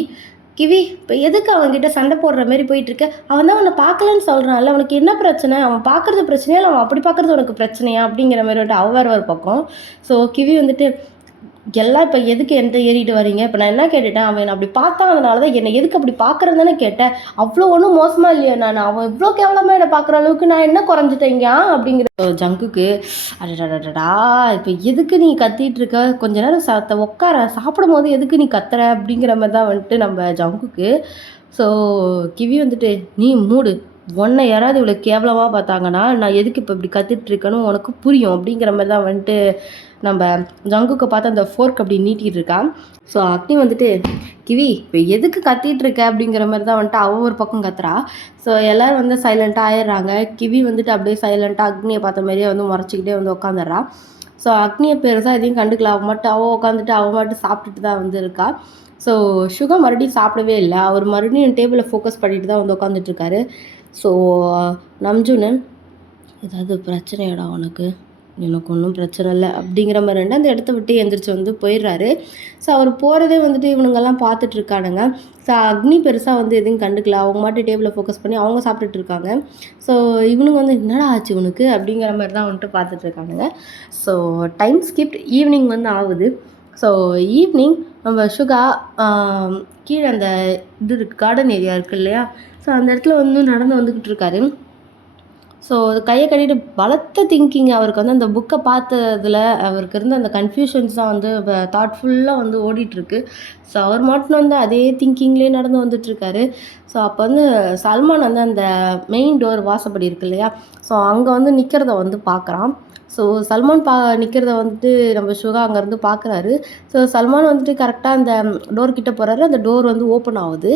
இப்போ எதுக்கு அவன்கிட்ட சண்டை போடுற மாதிரி போயிட்டுருக்க? அவன் தான் அவனை பார்க்கலன்னு சொல்கிறான்ல, அவனுக்கு என்ன பிரச்சனை? அவன் பார்க்குறது பிரச்சனையா இல்லை அவன் அப்படி பார்க்குறது உனக்கு பிரச்சனையா அப்படிங்கிற மாதிரி வந்துட்டு அவ வேறு ஒரு பக்கம். ஸோ கிவி வந்துட்டு எல்லாம் இப்போ எதுக்கு என்கிட்ட ஏறிட்டு வரீங்க? இப்போ நான் என்ன கேட்டுட்டேன்? அவன் அப்படி பார்த்தான், அதனால தான் என்னை எதுக்கு அப்படி பார்க்குறேன்னு தானே கேட்டேன். அவ்வளோ ஒன்றும் மோசமாக இல்லையா நான்? அவன் இவ்வளோ கேவலமாக என்னை பார்க்குற அளவுக்கு நான் என்ன குறைஞ்சிட்டேங்க அப்படிங்கிற ஜங்குக்கு. அடடடடா, இப்போ எதுக்கு நீ கத்திட்டு இருக்க? கொஞ்ச நேரம் உட்கார, சாப்பிடும் போது எதுக்கு நீ கத்துற அப்படிங்கிற மாதிரி தான் வந்துட்டு நம்ம ஜங்குக்கு. ஸோ கிவி வந்துட்டு நீ மூடு, உன்னை யாராவது இவ்வளோ கேவலமாக பார்த்தாங்கன்னா நான் எதுக்கு இப்போ இப்படி கத்திட்டுருக்கேன்னு உனக்கு புரியும் அப்படிங்கிற மாதிரி தான் வந்துட்டு நம்ம ஜங்குக்கு பார்த்து அந்த ஃபோர்க் அப்படி நீட்டிகிட்டு இருக்கான். ஸோ அக்னி வந்துட்டு கிவி இப்போ எதுக்கு கத்திட்டு இருக்க அப்படிங்கிற மாதிரி தான் வந்துட்டு அவள் ஒரு பக்கம் கத்துறா. ஸோ எல்லோரும் வந்து சைலண்ட்டாக ஆயிடுறாங்க. கிவி வந்துட்டு அப்படியே சைலண்ட்டாக அக்னியை பார்த்த மாதிரியே வந்து முறைச்சிக்கிட்டே வந்து உட்காந்துடுறா. ஸோ அக்னியை பெருசாக எதையும் கண்டுக்கல, அவள் உட்காந்துட்டு அவள் மட்டும் சாப்பிட்டுட்டு தான் வந்து இருக்கா. ஸோ சுகா மறுபடியும் சாப்பிடவே இல்லை, அவர் மறுபடியும் டேபிளை ஃபோக்கஸ் பண்ணிட்டு தான் வந்து உட்காந்துட்ருக்காரு. ஸோ நம்ஜுனன் ஏதாவது பிரச்சனையாடா உனக்கு? எனக்கு ஒன்றும் பிரச்சனை இல்லை அப்படிங்கிற மாதிரி அந்த இடத்த விட்டு எந்திரிச்சு வந்து போயிடுறாரு. ஸோ அவர் போகிறதே வந்துட்டு இவனுங்கெல்லாம் பார்த்துட்ருக்கானுங்க. ஸோ அக்னி பெருசாக வந்து எதுவும் கண்டுக்கல, அவங்க மட்டும் டேபிளில் ஃபோக்கஸ் பண்ணி அவங்க சாப்பிட்டுட்ருக்காங்க. ஸோ இவனுங்க வந்து என்னடா ஆச்சு உனக்கு அப்படிங்கிற மாதிரி தான் வந்துட்டு பார்த்துட்ருக்கானுங்க. ஸோ டைம் ஸ்கிப்ட் ஈவினிங் வந்து ஆகுது. ஸோ ஈவினிங் நம்ம சுகா கீழே அந்த இது இருக்குது, கார்டன் ஏரியா இருக்குது இல்லையா, ஸோ அந்த இடத்துல வந்து நடந்து வந்துக்கிட்டு இருக்காரு. ஸோ அது கையை கட்டிட்டு பலத்த திங்கிங் அவருக்கு வந்து அந்த புக்கை பார்த்ததில் அவருக்கு இருந்த அந்த கன்ஃபியூஷன்ஸ் தான் வந்து தாட்ஃபுல்லாக வந்து ஓடிட்டுருக்கு. ஸோ அவர் மட்டும் வந்து அதே திங்கிங்லேயே நடந்து வந்துட்டுருக்காரு. ஸோ அப்போ வந்து சல்மான் வந்து அந்த மெயின் டோர் வாசப்படி இருக்கு இல்லையா, ஸோ அங்கே வந்து நிற்கிறத வந்து பார்க்குறான். ஸோ சல்மான் நிற்கிறத வந்துட்டு நம்ம சுகா அங்கேருந்து பார்க்குறாரு. ஸோ சல்மான் வந்துட்டு கரெக்டாக அந்த டோர் கிட்டே போகிறாரு, அந்த டோர் வந்து ஓப்பன் ஆகுது.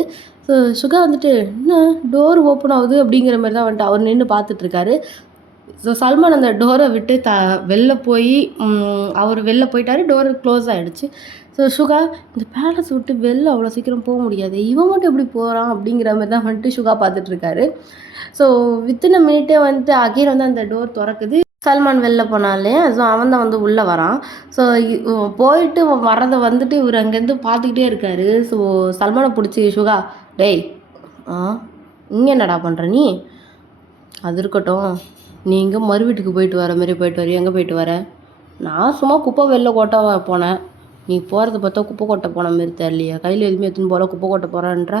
ஸோ சுகா வந்துட்டு என்ன டோர் ஓப்பன் ஆகுது அப்படிங்கிற மாதிரி தான் வந்துட்டு அவர் நின்று பார்த்துட்ருக்காரு. ஸோ சல்மான் அந்த டோரை விட்டு வெளில போய் அவர் வெளில போயிட்டாரு, டோர் க்ளோஸ் ஆகிடுச்சு. ஸோ சுகா இந்த பேலஸ் விட்டு வெளில அவ்வளோ சீக்கிரம் போக முடியாது, இவன் மட்டும் எப்படி போகிறான் அப்படிங்கிற மாதிரி தான் வந்துட்டு சுகா பார்த்துட்ருக்காரு. ஸோ வித்தின் அ மினிட்டே வந்துட்டு அகைன் வந்து அந்த டோர் திறக்குது. சல்மான் வெளில போனாலே, ஸோ அவன் தான் வந்து உள்ளே வரான். ஸோ போயிட்டு வர்றதை வந்துட்டு இவர் அங்கேருந்து பார்த்துக்கிட்டே இருக்காரு. ஸோ சல்மானை பிடிச்சி சுகா டேய் இங்கே என்னடா பண்ணுற நீ? அது இருக்கட்டும், நீங்கள் மறு வீட்டுக்கு போயிட்டு வர மாதிரி போயிட்டு வர, எங்கே போயிட்டு வர? நான் சும்மா குப்பை வெளில கொட்ட போனேன். நீ போகிறத பார்த்தா குப்பை கொட்ட போன மாரி தெரியலையே, கையில் எதுவுமே எடுத்துன்னு போகல, குப்பை கொட்ட போகிறேன்ற.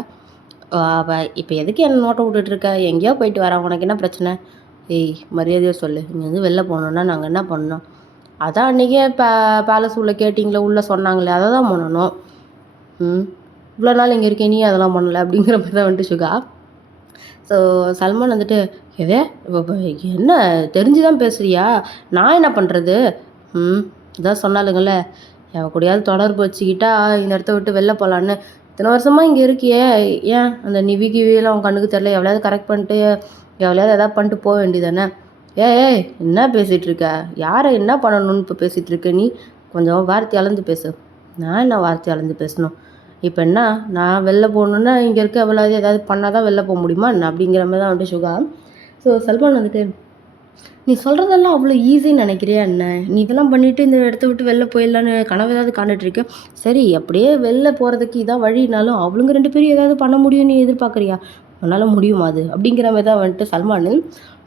இப்போ எதுக்கு என்ன நோட்டை விட்டுட்ருக்க? எங்கேயோ போயிட்டு வரேன், உனக்கு என்ன பிரச்சனை? ஏய், மரியாதையாக சொல்லு. நீ வந்து வெளில போகணுன்னா நாங்கள் என்ன பண்ணணும்? அதான் அன்றைக்கே பேலஸ் உள்ளே கேட்டிங்களே, உள்ளே சொன்னாங்களே, அதை தான் பண்ணணும். இவ்வளோ நாள் இங்கே இருக்கேன், நீ அதெல்லாம் பண்ணலை அப்படிங்கிற மாதிரி தான் வந்துட்டு சுகா. ஸோ சல்மான் வந்துட்டு, எதே இப்போ என்ன தெரிஞ்சு தான் பேசுகிறியா? நான் என்ன பண்ணுறது? இதான் சொன்னாலுங்கள்ல, என் கூடயாவது தொடர்பு வச்சுக்கிட்டா இந்த இடத்த விட்டு வெளில போகலான்னு. இத்தனை வருஷமாக இங்கே இருக்கியே, ஏன் அந்த நிவி கிவியெல்லாம் உன் கண்ணுக்கு தெரில? எவ்வளோயாவது கரெக்ட் பண்ணிட்டு எவ்வளோயாவது எதாவது பண்ணிட்டு போக வேண்டியதானே? ஏய், என்ன பேசிகிட்டு இருக்க? யாரை என்ன பண்ணணும்னு இப்போ பேசிகிட்டு இருக்க நீ? கொஞ்சம் வார்த்தை அளந்து பேசு. நான் என்ன வார்த்தை அளந்து பேசணும்? இப்போ என்ன, நான் வெளில போகணுன்னா இங்கே இருக்க எவ்வளோது ஏதாவது பண்ணால் தான் வெளில போக முடியுமா என்ன? அப்படிங்கிற மாதிரி தான் வந்துட்டு சுகா. ஸோ சல்மான் வந்துட்டு, நீ சொல்கிறதெல்லாம் அவ்வளோ ஈஸின்னு நினைக்கிறியா என்ன? நீ இதெல்லாம் பண்ணிவிட்டு இந்த இடத்த விட்டு வெளில போயிடலான்னு கனவு ஏதாவது காண்டுட்ருக்க? சரி, அப்படியே வெளில போகிறதுக்கு இதான் வழினாலும் அவளுங்க 2 பேரும் ஏதாவது பண்ண முடியும்னு நீ எதிர்பார்க்குறியா? உன்னால் முடியுமா அது? அப்படிங்கிற மாதிரி தான் வந்துட்டு சல்மான்.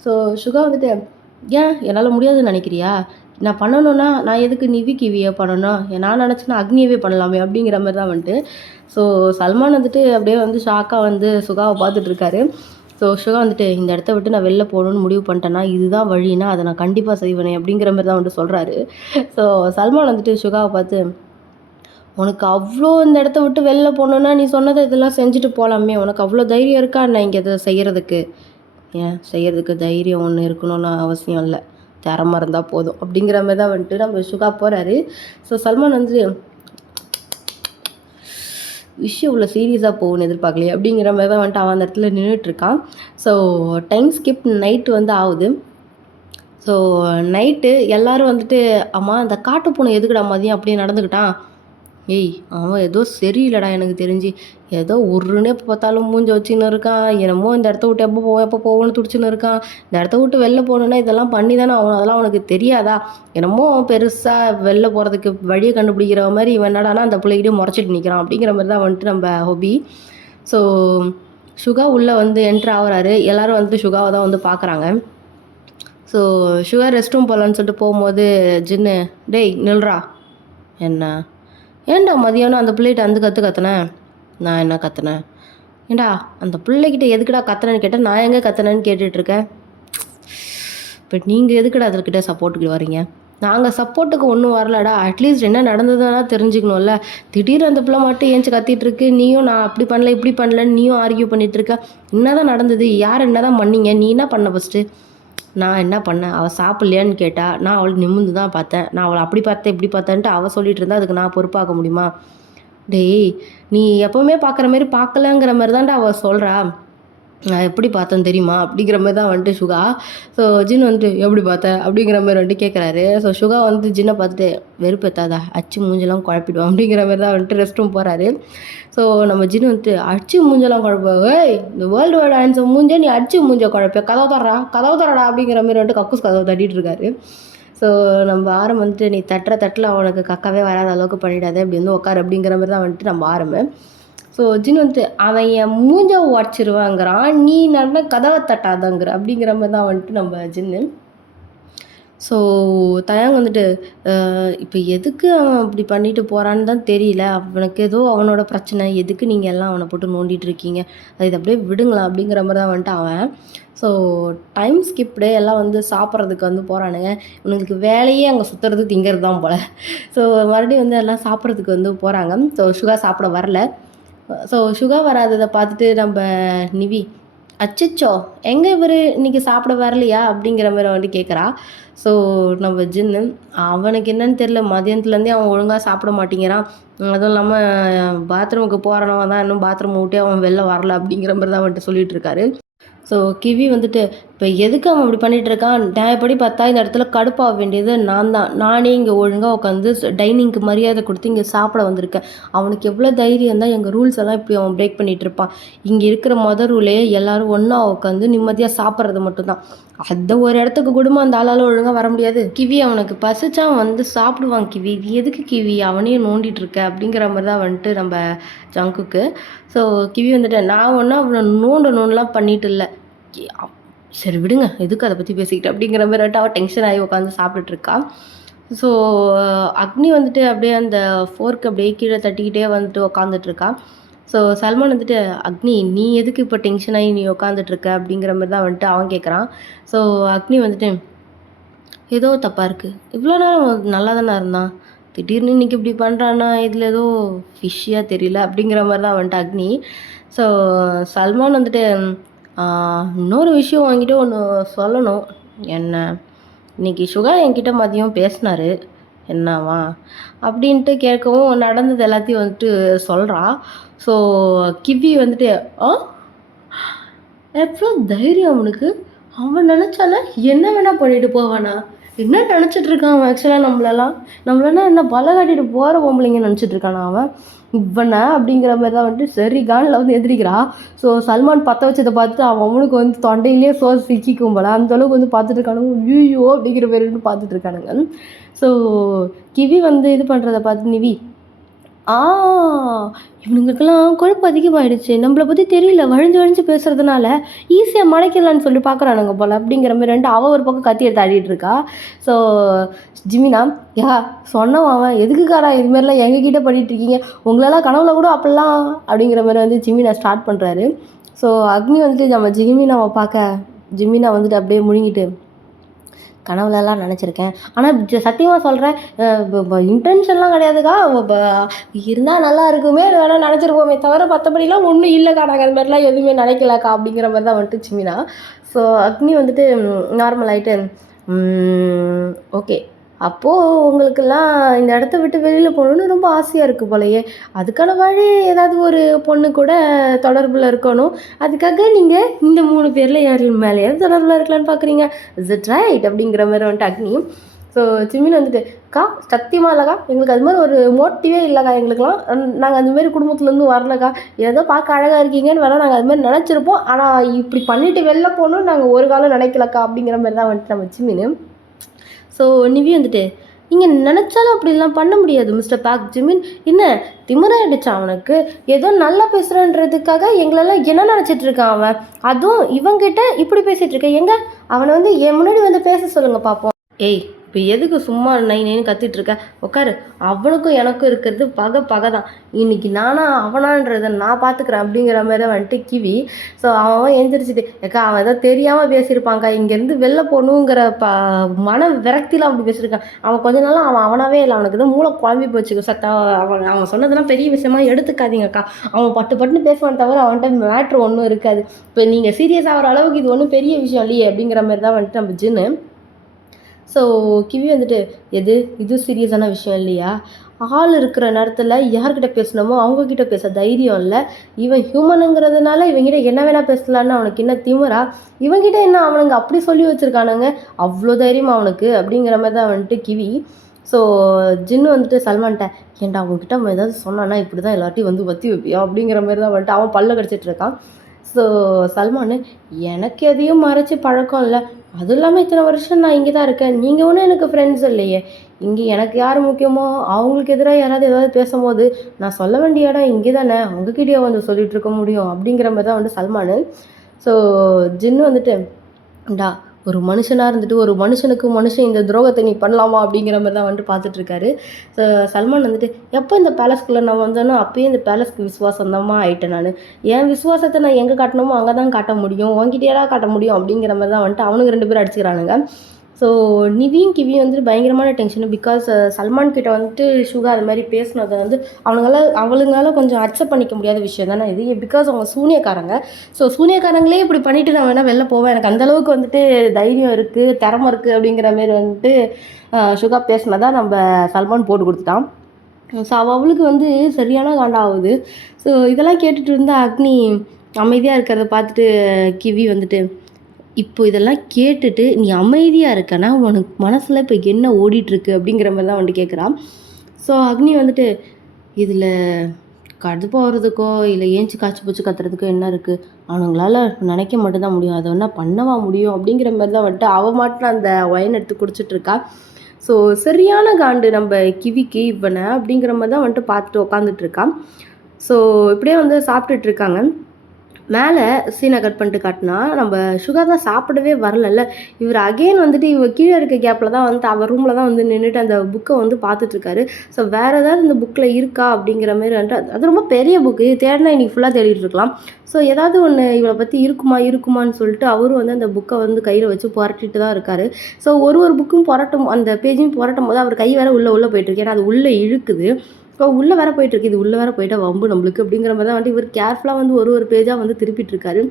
ஸோ சுகா வந்துட்டு, ஏன் என்னால் முடியாதுன்னு நினைக்கிறியா? நான் பண்ணணுன்னா நான் எதுக்கு நிவி கிவியை பண்ணணும்? நான் நினச்சேன்னா அக்னியவே பண்ணலாமே அப்படிங்கிற மாதிரி தான் வந்துட்டு. ஸோ சல்மான் வந்துட்டு அப்படியே வந்து ஷாக்காக வந்து சுகாவை பார்த்துட்ருக்காரு. ஸோ சுகா வந்துட்டு, இந்த இடத்த விட்டு நான் வெளில போகணுன்னு முடிவு பண்ணிட்டேன்னா இதுதான் வழின்னா அதை நான் கண்டிப்பாக செய்வேனே அப்படிங்கிற மாதிரி தான் வந்துட்டு சொல்கிறாரு. ஸோ சல்மான் வந்துட்டு சுகாவை பார்த்து, உனக்கு அவ்வளோ இந்த இடத்த விட்டு வெளில போகணுன்னா நீ சொன்னதை இதெல்லாம் செஞ்சுட்டு போகலாமே, உனக்கு அவ்வளோ தைரியம் இருக்கா என்ன இங்கே இதை செய்கிறதுக்கு? ஏன் செய்கிறதுக்கு தைரியம் ஒன்று இருக்கணும்னு அவசியம் இல்லை, திறமை இருந்தால் போதும் அப்படிங்கிற மாதிரி தான் வந்துட்டு நம்ம சுகா போகிறாரு. ஸோ சல்மான் வந்து விஷயம் இவ்வளோ சீரியஸாக போகணும்னு எதிர்பார்க்கலையே அப்படிங்கிற மாதிரி தான் வந்துட்டு அவன் அந்த இடத்துல நின்றுட்டுருக்கான். ஸோ டைம் ஸ்கிப் நைட்டு வந்து ஆகுது. ஸோ நைட்டு எல்லோரும் வந்துட்டு, அம்மா இந்த காட்டு பூனை எதுக்குடா மதியம் அப்படியே நடந்துக்கிட்டான்? ஏய், அவன் ஏதோ சரியில்லடா எனக்கு தெரிஞ்சு. ஏதோ ஒருன்னு எப்போ பார்த்தாலும் மூஞ்ச வச்சுன்னு இருக்கான். என்னமோ இந்த இடத்த விட்டு எப்போ போவோன்னு துடிச்சுன்னு இருக்கான். இந்த இடத்த விட்டு வெளில போகணுன்னா இதெல்லாம் பண்ணி தானே ஆகணும். அதெல்லாம் அவனுக்கு தெரியாதா? என்னமோ பெருசாக வெளில போகிறதுக்கு வழியை கண்டுபிடிக்கிற மாதிரி இவன் என்னடானா அந்த பிள்ளைகிட்டே முறைச்சிட்டு நிற்கிறான் அப்படிங்கிற மாதிரி தான் வந்துட்டு நம்ம ஹொபி. ஸோ சுகா உள்ளே வந்து என்ட்ரு ஆகுறாரு. எல்லோரும் வந்துட்டு சுகாவை தான் வந்து பார்க்குறாங்க. ஸோ சுகா ரெஸ்ட் ரூம் போகலான்னு சொல்லிட்டு போகும்போது ஜின்னு, டேய் நில்றா. என்ன? ஏன்டா மதியானம் அந்த பிள்ளைகிட்ட அந்த கத்துனேன்? நான் என்ன கத்துனேன்? ஏண்டா அந்த பிள்ளைகிட்ட எதுக்குடா கத்துனேன்னு கேட்டால் நான் எங்கே கத்துனேன்னு கேட்டுட்ருக்கேன். இப்போ நீங்கள் எதுக்குடா அதுக்கிட்ட சப்போர்ட்டுக்கு வரீங்க? நாங்கள் சப்போர்ட்டுக்கு ஒன்றும் வரலடா. அட்லீஸ்ட் என்ன நடந்ததுன்னா தெரிஞ்சுக்கணும்ல. திடீர்னு அந்த பிள்ளை மட்டும் ஏஞ்சி கத்திட்டுருக்கு. நீயும் நான் அப்படி பண்ணல இப்படி பண்ணலன்னு நீயும் ஆர்கியூ பண்ணிகிட்ருக்க. என்ன தான் நடந்தது? யார் என்ன தான் பண்ணீங்க? நீ என்ன பண்ண ஃபஸ்ட்டு? நான் என்ன பண்ணேன்? அவள் சாப்பிட்லையான்னு கேட்டால் நான் அவளை நிமிர்ந்து தான் பார்த்தேன். நான் அவளை அப்படி பார்த்தேன் இப்படி பார்த்தேன்ட்டு அவள் சொல்லிகிட்டு இருந்தா அதுக்கு நான் பொறுப்பாக்க முடியுமா? டேய், நீ எப்போவுமே பார்க்குற மாதிரி பார்க்கலங்கிற மாதிரி தான்டா அவள் சொல்கிறா. நான் எப்படி பார்த்தேன்னு தெரியுமா அப்படிங்கிற மாதிரி தான் வந்துட்டு சுகா. ஸோ ஜின் வந்துட்டு எப்படி பார்த்தேன் அப்படிங்கிற மாதிரி வந்துட்டு கேட்குறாரு. ஸோ சுகா வந்து ஜின்னை பார்த்துட்டு, வெறுப்பேத்தாதா, அச்சு மூஞ்செல்லாம் குழப்பிடுவோம் அப்படிங்கிற மாதிரி தான் வந்துட்டு ரெஸ்ட் ரூம் போகிறாரு. ஸோ நம்ம ஜின் வந்துட்டு, அச்சு மூஞ்செல்லாம் குழப்ப, ஏய் இந்த வேர்ல்டு வைட் ஆன்சர் மூஞ்சே நீ அச்சு மூஞ்ச குழப்ப, கதவு தரடா அப்படிங்கிற மாதிரி வந்துட்டு கக்கூஸ் கதவை தட்டிகிட்டு இருக்காரு. ஸோ நம்ம ஆரம் வந்துட்டு, நீ தட்டில் அவனுக்கு கக்காவே வராத அளவுக்கு பண்ணிடாது, அப்படி வந்து உட்காரு அப்படிங்கிற மாதிரி தான் வந்துட்டு நம்ம ஆரம்பு. ஸோ ஜின் வந்துட்டு, அவன் என் மூஞ்ச உடச்சிருவாங்கிறான், நீ நல்ல கதவை தட்டாதங்கிற அப்படிங்கிற மாதிரி தான் வந்துட்டு நம்ம ஜின்னு. ஸோ தயாங் வந்துட்டு, இப்போ எதுக்கு அவன் அப்படி பண்ணிட்டு போகிறான்னு தான் தெரியல. அவனுக்கு ஏதோ அவனோட பிரச்சனை, எதுக்கு நீங்கள் எல்லாம் அவனை போட்டு நோண்டிகிட்டு இருக்கீங்க, அது இதை அப்படியே விடுங்களா அப்படிங்கிற மாதிரி தான் வந்துட்டு அவன். ஸோ டைம் ஸ்கிப்டு எல்லாம் வந்து சாப்பிட்றதுக்கு வந்து போகிறானுங்க. இவனுங்களுக்கு வேலையே அங்கே சுற்றுறது திங்கிறது தான் போல். ஸோ மறுபடியும் வந்து எல்லாம் சாப்பிட்றதுக்கு வந்து போகிறாங்க. ஸோ சுகா சாப்பிட வரல. ஸோ சுகா வராததை பார்த்துட்டு நம்ம நிவி, அச்சச்சோ எங்கே இவர் இன்றைக்கி சாப்பிட வரலையா அப்படிங்கிற மாதிரி வந்துட்டு கேட்குறா. ஸோ நம்ம ஜின்னு, அவனுக்கு என்னன்னு தெரில, மதியானத்துலேருந்தே அவன் ஒழுங்காக சாப்பிட மாட்டேங்கிறான். அதுவும் இல்லாமல் பாத்ரூமுக்கு போகிறவன் தான் இன்னும் பாத்ரூம் விட்டே அவன் வெளில வரல அப்படிங்கிற மாதிரி தான் வந்துட்டு சொல்லிகிட்டு இருக்காரு. ஸோ கிவி வந்துட்டு, இப்போ எதுக்கு அவன் அப்படி பண்ணிகிட்ருக்கான்? நியாயப்படி பார்த்தா இந்த இடத்துல கடுப்பாக வேண்டியது நான் தான். நானே இங்கே ஒழுங்காக உட்காந்து டைனிங்க்கு மரியாதை கொடுத்து இங்கே சாப்பிட வந்திருக்கேன். அவனுக்கு எவ்வளோ தைரியம் தான் எங்கள் ரூல்ஸ் எல்லாம் இப்படி அவன் பிரேக் பண்ணிகிட்ருப்பான். இங்கே இருக்கிற ரூலே எல்லோரும் ஒன்றா உட்காந்து நிம்மதியாக சாப்பிட்றது மட்டும்தான். அந்த ஒரு இடத்துக்கு கூடமா அந்த ஆளால் ஒழுங்காக வர முடியாது. கிவி அவனுக்கு பசிச்சா வந்து சாப்பிடுவான். கிவி எதுக்கு கிவி அவனையே நோண்டிகிட்டு இருக்க அப்படிங்கிற மாதிரி தான் வந்துட்டு நம்ம ஜங்குக்கு. ஸோ கிவி வந்துட்டு, நான் ஒன்றும் அவனை நோண்டணும்லாம் பண்ணிட்டு இல்லை, சரி விடுங்க எதுக்கு அதை பற்றி பேசிக்கிட்டு அப்படிங்கிற மாதிரி வந்துட்டு அவள் டென்ஷன் ஆகி உட்காந்து சாப்பிட்டுட்ருக்கா. ஸோ அக்னி வந்துட்டு அப்படியே அந்த ஃபோர்க் அப்படியே கீழே தட்டிக்கிட்டே வந்துட்டு உக்காந்துட்ருக்கா. ஸோ சல்மான் வந்துட்டு, "அக்னி நீ எதுக்கு இப்போ டென்ஷன் ஆகி நீ உட்காந்துட்ருக்க?" அப்படிங்கிற மாதிரி தான் வந்துட்டு அவன் கேட்குறான். ஸோ அக்னி வந்துட்டு, "ஏதோ தப்பாக இருக்குது. இவ்வளோ நேரம் நல்லா தானே இருந்தான். திடீர்னு இன்றைக்கி இப்படி பண்ணுறான்னா இதில் ஏதோ ஃபிஷ்ஷியாக தெரியல." அப்படிங்கிற மாதிரி தான் வந்துட்டு அக்னி. ஸோ சல்மான் வந்துட்டு, இன்னொரு விஷயம் உன்கிட்ட ஒன்று சொல்லணும். என்ன இன்னைக்கு சுகா என்கிட்ட மதியம் பேசினாரு. என்னவா அப்படின்ட்டு கேட்கவும் நடந்தது எல்லாத்தையும் வந்துட்டு சொல்கிறா. ஸோ கிவி வந்துட்டு, ஆ எவ்வளோ தைரியம் அவனுக்கு! அவன் நினச்சானா என்ன வேணால் பண்ணிட்டு போவானா? என்ன நினச்சிட்டு இருக்கான் அவன்? ஆக்சுவலாக நம்மளெல்லாம் என்ன பல காட்டிட்டு போகிற பொம்பளைங்க நினச்சிட்டு இருக்கானா அவன்? இவனை அப்படிங்கிற மாதிரி தான் வந்துட்டு சரி கானில் வந்து எதிரிக்கிறா. ஸோ சல்மான் பற்ற வச்சதை பார்த்து அவனுக்கு வந்து தொண்டையிலே சோறு சிக்கிக்கும் போல அந்தளவுக்கு வந்து பார்த்துட்டு இருக்கானுங்க. ஐயோ அப்படிங்கிற பேர் பார்த்துட்டு இருக்கானுங்க. ஸோ கிவி வந்து இது பண்ணுறதை பார்த்து நிவி, ஆ இவனுங்களுக்கெல்லாம் கொழுப்பு அதிகமாகிடுச்சு, நம்மளை பற்றி தெரியல, வழிஞ்சு வழிஞ்சு பேசுகிறதுனால ஈஸியாக மறைக்கலான்னு சொல்லி பார்க்குறானுங்க போல் அப்படிங்கிற மாதிரி ரெண்டு அவள் ஒரு பக்கம் கத்தி எடுத்து ஆடிட்டு இருக்கா. ஸோ ஜிமினா, யா சொன்னவன் அவன் எதுக்குக்காரா இதுமாரிலாம் எங்ககிட்ட பண்ணிகிட்டு இருக்கீங்க, உங்களெல்லாம் கனவுல கூட அப்படிலாம் அப்படிங்கிற மாதிரி வந்து ஜிமினா ஸ்டார்ட் பண்ணுறாரு. ஸோ அக்னி வந்துட்டு நம்ம ஜிமினாவை பார்க்க, ஜிமினா வந்துட்டு அப்படியே முழுங்கிட்டு, கனவுலலாம் நினச்சிருக்கேன், ஆனால் சத்தியமாக சொல்கிறேன், இன்டென்ஷன்லாம் கிடையாதுக்கா, இருந்தால் நல்லா இருக்குமே வேணால் நினச்சிருப்போமே தவிர மற்றபடிலாம் ஒன்றும் இல்லைக்கா, நாங்கள் அது மாதிரிலாம் எதுவுமே நினைக்கலக்கா அப்படிங்கிற மாதிரி தான் வந்துட்டு சிமினா. ஸோ அக்னி வந்துட்டு நார்மல் ஆகிட்டு, ஓகே அப்போது உங்களுக்கெல்லாம் இந்த இடத்த விட்டு வெளியில் போகணுன்னு ரொம்ப ஆசையாக இருக்குது போலையே, அதுக்கான வழி ஏதாவது ஒரு பொண்ணு கூட தொடர்பில் இருக்கணும், அதுக்காக நீங்கள் இந்த 3 பேரில் யார் மேலேயாவது தொடர்பில் இருக்கலான்னு பார்க்குறீங்க, இஸ் இட் ரைட் அப்படிங்கிற மாதிரி வந்துட்டு அக்னி. ஸோ சிம்மின் வந்துட்டு, அக்கா சத்தியமாக இல்லைக்கா, எங்களுக்கு அது மாதிரி ஒரு மோட்டிவே இல்லைக்கா, எங்களுக்குலாம் நாங்கள் அந்தமாரி குடும்பத்துலேருந்து வரலக்கா, ஏதோ பார்க்க அழகாக இருக்கீங்கன்னு வேணால் நாங்கள் அதுமாதிரி நினச்சிருப்போம், ஆனால் இப்படி பண்ணிவிட்டு வெளில போகணுன்னு நாங்கள் ஒரு காலம் நினைக்கலக்கா அப்படிங்கிற மாதிரி தான் வந்துட்டு நம்ம சிம்மின். ஸோ நிவி வந்துட்டு, நீங்கள் நினச்சாலும் அப்படிலாம் பண்ண முடியாது மிஸ்டர் பாக் ஜிமின், என்ன திமிராயிடுச்சான் அவனுக்கு, ஏதோ நல்லா பேசுகிறன்றதுக்காக எங்களெல்லாம் என்ன நினச்சிட்டு இருக்கான் அவன், அதுவும் இவங்கிட்ட இப்படி பேசிகிட்டு இருக்க, எங்க அவனை வந்து என் முன்னாடி வந்து பேச சொல்லுங்கள் பார்ப்போம். ஏய் இப்போ எதுக்கு சும்மா நைன்னு கத்திட்டுருக்க, உட்காரு, அவனுக்கும் எனக்கும் இருக்கிறது பகை தான், இன்னைக்கு நானா அவனான்றதை நான் பார்த்துக்கிறேன் அப்படிங்கிற மாதிரி தான் வந்துட்டு கிவி. ஸோ அவன் எந்திரிச்சிட்டு, ஏக்கா அவன் ஏதோ தெரியாமல் பேசியிருப்பாங்க்கா, இங்கேருந்து வெளில போகணுங்கிற மன விரக்தியில் அப்படி பேசியிருக்கான், அவன் கொஞ்ச நாளாக அவன் அவனாவே இல்லை, அவனுக்கு எதுவும் மூளை குழம்பி போச்சு சத்தா, அவன் சொன்னதெல்லாம் பெரிய விஷயமா எடுத்துக்காதீங்கக்கா, அவன் பட்டுன்னு பேசுவான் தவிர அவன்கிட்ட மேட்ரு ஒன்றும் இருக்காது, இப்போ நீங்கள் சீரியஸ் ஆகிற அளவுக்கு இது ஒன்றும் பெரிய விஷயம் இல்லையே அப்படிங்கிற மாதிரி தான் வந்துட்டு நம்ம ஜின்னு. ஸோ கிவி வந்துட்டு, இது சீரியஸான விஷயம் இல்லையா, ஆள் இருக்கிற நேரத்தில் யார்கிட்ட பேசணுமோ அவங்கக்கிட்ட பேச தைரியம் இல்லை, இவன் ஹியூமனுங்கிறதுனால இவங்கிட்ட என்ன வேணால் பேசலான்னு அவனுக்கு என்ன திமிரா, இவங்கிட்ட என்ன அவனுங்க அப்படி சொல்லி வச்சுருக்கானுங்க, அவ்வளோ தைரியமாக அவனுக்கு அப்படிங்கிற மாதிரி தான் வந்துட்டு கிவி. ஸோ ஜின்னு வந்துட்டு சல்மான்கிட்ட, ஏன்டா அவங்ககிட்ட அவன் ஏதாவது சொன்னான்னா இப்படி தான் எல்லாத்தையும் வந்து வத்தி வைப்பியா அப்படிங்கிற மாதிரி தான் வந்துட்டு அவன் பல்ல கடிச்சிட்ருக்கான். ஸோ சல்மான், எனக்கு எதையும் மறைச்சி பழக்கம் இல்லை, அதுவும் இல்லாமல் இத்தனை வருஷம் நான் இங்கே தான் இருக்கேன், நீங்கள் ஒன்றும் எனக்கு ஃப்ரெண்ட்ஸ் இல்லையே, இங்கே எனக்கு யார் முக்கியமோ அவங்களுக்கு எதிராக யாராவது ஏதாவது பேசும்போது நான் சொல்ல வேண்டிய இடம் இங்கே தானே, உங்ககிட்டயே வந்து சொல்லிகிட்டு இருக்க முடியும் அப்படிங்கிற மாதிரி தான் வந்து சல்மான். ஸோ ஜின்னு வந்துட்டு, டா ஒரு மனுஷனாக இருந்துட்டு ஒரு மனுஷனுக்கு மனுஷன் இந்த துரோகத்தை நீ பண்ணலாமா அப்படிங்கிற மாதிரி தான் வந்துட்டு பார்த்துட்ருக்காரு. ஸோ சல்மான் வந்துட்டு, எப்போ இந்த பேலஸ்குள்ளே நான் வந்தேனோ அப்போயே இந்த பேலஸ்க்கு விசுவாசம் தான்மா ஆகிட்டேன் நான், என் விசுவாசத்தை நான் எங்கே காட்டணுமோ அங்கே தான் காட்ட முடியும், உங்ககிட்டேடா காட்ட முடியும் அப்படிங்கிற மாதிரி தான் வந்துட்டு அவனுக்கு 2 பேரும் அடிச்சுக்கிறானுங்க. ஸோ நிவியும் கிவியும் வந்துட்டு பயங்கரமான டென்ஷனு, பிகாஸ் சல்மான் கிட்ட வந்துட்டு சுகா அது மாதிரி பேசினதை வந்து அவளுங்களால கொஞ்சம் அக்செப்ட் பண்ணிக்க முடியாத விஷயம் தானே இது, பிகாஸ் அவங்க சூனியக்காரங்க. ஸோ சூனியக்காரங்களே இப்படி பண்ணிவிட்டு நான் வேணால் வெளில போவேன், எனக்கு அந்தளவுக்கு வந்துட்டு தைரியம் இருக்குது திறமை இருக்குது அப்படிங்கிற மாரி வந்துட்டு சுகா பேசினதான் நம்ம சல்மான் போட்டு கொடுத்துட்டான். ஸோ அவளுக்கு வந்து சரியான காண்டாகுது. ஸோ இதெல்லாம் கேட்டுட்டு இருந்தால் அக்னி அமைதியாக இருக்கிறத பார்த்துட்டு கிவி வந்துட்டு, இப்போ இதெல்லாம் கேட்டுட்டு நீ அமைதியாக இருக்கனா, உனக்கு மனசில் இப்போ என்ன ஓடிட்டுருக்கு அப்படிங்கிற மாதிரி தான் வந்துட்டு கேட்குறான். ஸோ அக்னி வந்துட்டு, இதில் கடுப்பு போகிறதுக்கோ இல்லை ஏஞ்சி காய்ச்சி பூச்சி கத்துறதுக்கோ என்ன இருக்குது, அவனுங்களால நினைக்க மட்டும்தான் முடியும், அதை வேணா பண்ணவா முடியும் அப்படிங்கிற மாதிரி தான் வந்துட்டு அவள் மாட்டில் அந்த ஒயின் எடுத்து குடிச்சிட்ருக்கா. ஸோ சரியான காண்டு நம்ம கிவிக்கு இவனை அப்படிங்கிற மாதிரி தான் வந்துட்டு பார்த்துட்டு உட்காந்துட்ருக்கான். ஸோ இப்படியே வந்து சாப்பிட்டுட்ருக்காங்க. மேலே சீனை கட் பண்ணிட்டு காட்டினா நம்ம சுகா தான் சாப்பிடவே வரலல்ல. இவர் அகைன் வந்துட்டு இவர் கீழே இருக்க கேப்பில் தான் வந்துட்டு அவர் ரூமில் தான் வந்து நின்றுட்டு அந்த புக்கை வந்து பார்த்துட்ருக்காரு. ஸோ வேறு ஏதாவது இந்த புக்கில் இருக்கா அப்படிங்கிற மாரி வந்துட்டு அது ரொம்ப பெரிய புக்கு, தேடினா இன்றைக்கி ஃபுல்லாக தேடிட்டு இருக்கலாம். ஸோ ஏதாவது ஒன்று இவளை பற்றி இருக்குமான்னு சொல்லிட்டு அவரும் வந்து அந்த புக்கை வந்து கையில் வச்சு புரட்டிட்டு தான் இருக்கார். ஸோ ஒரு புக்கும் புரட்டும் அந்த பேஜையும் புரட்டும் போது அவர் கை வேறு உள்ளே போயிட்டுருக்கு. ஏன்னா அது உள்ளே இழுக்குது. ஸோ உள்ளே வேற போயிட்டுருக்கு. இது உள்ளே வேற போயிட்டா வம்பு நம்மளுக்கு அப்படிங்கிற மாதிரி தான் வந்துட்டு இவர் கேர்ஃபுல்லாக வந்து ஒரு பேஜாக வந்து திருப்பிட்டு இருக்காரு.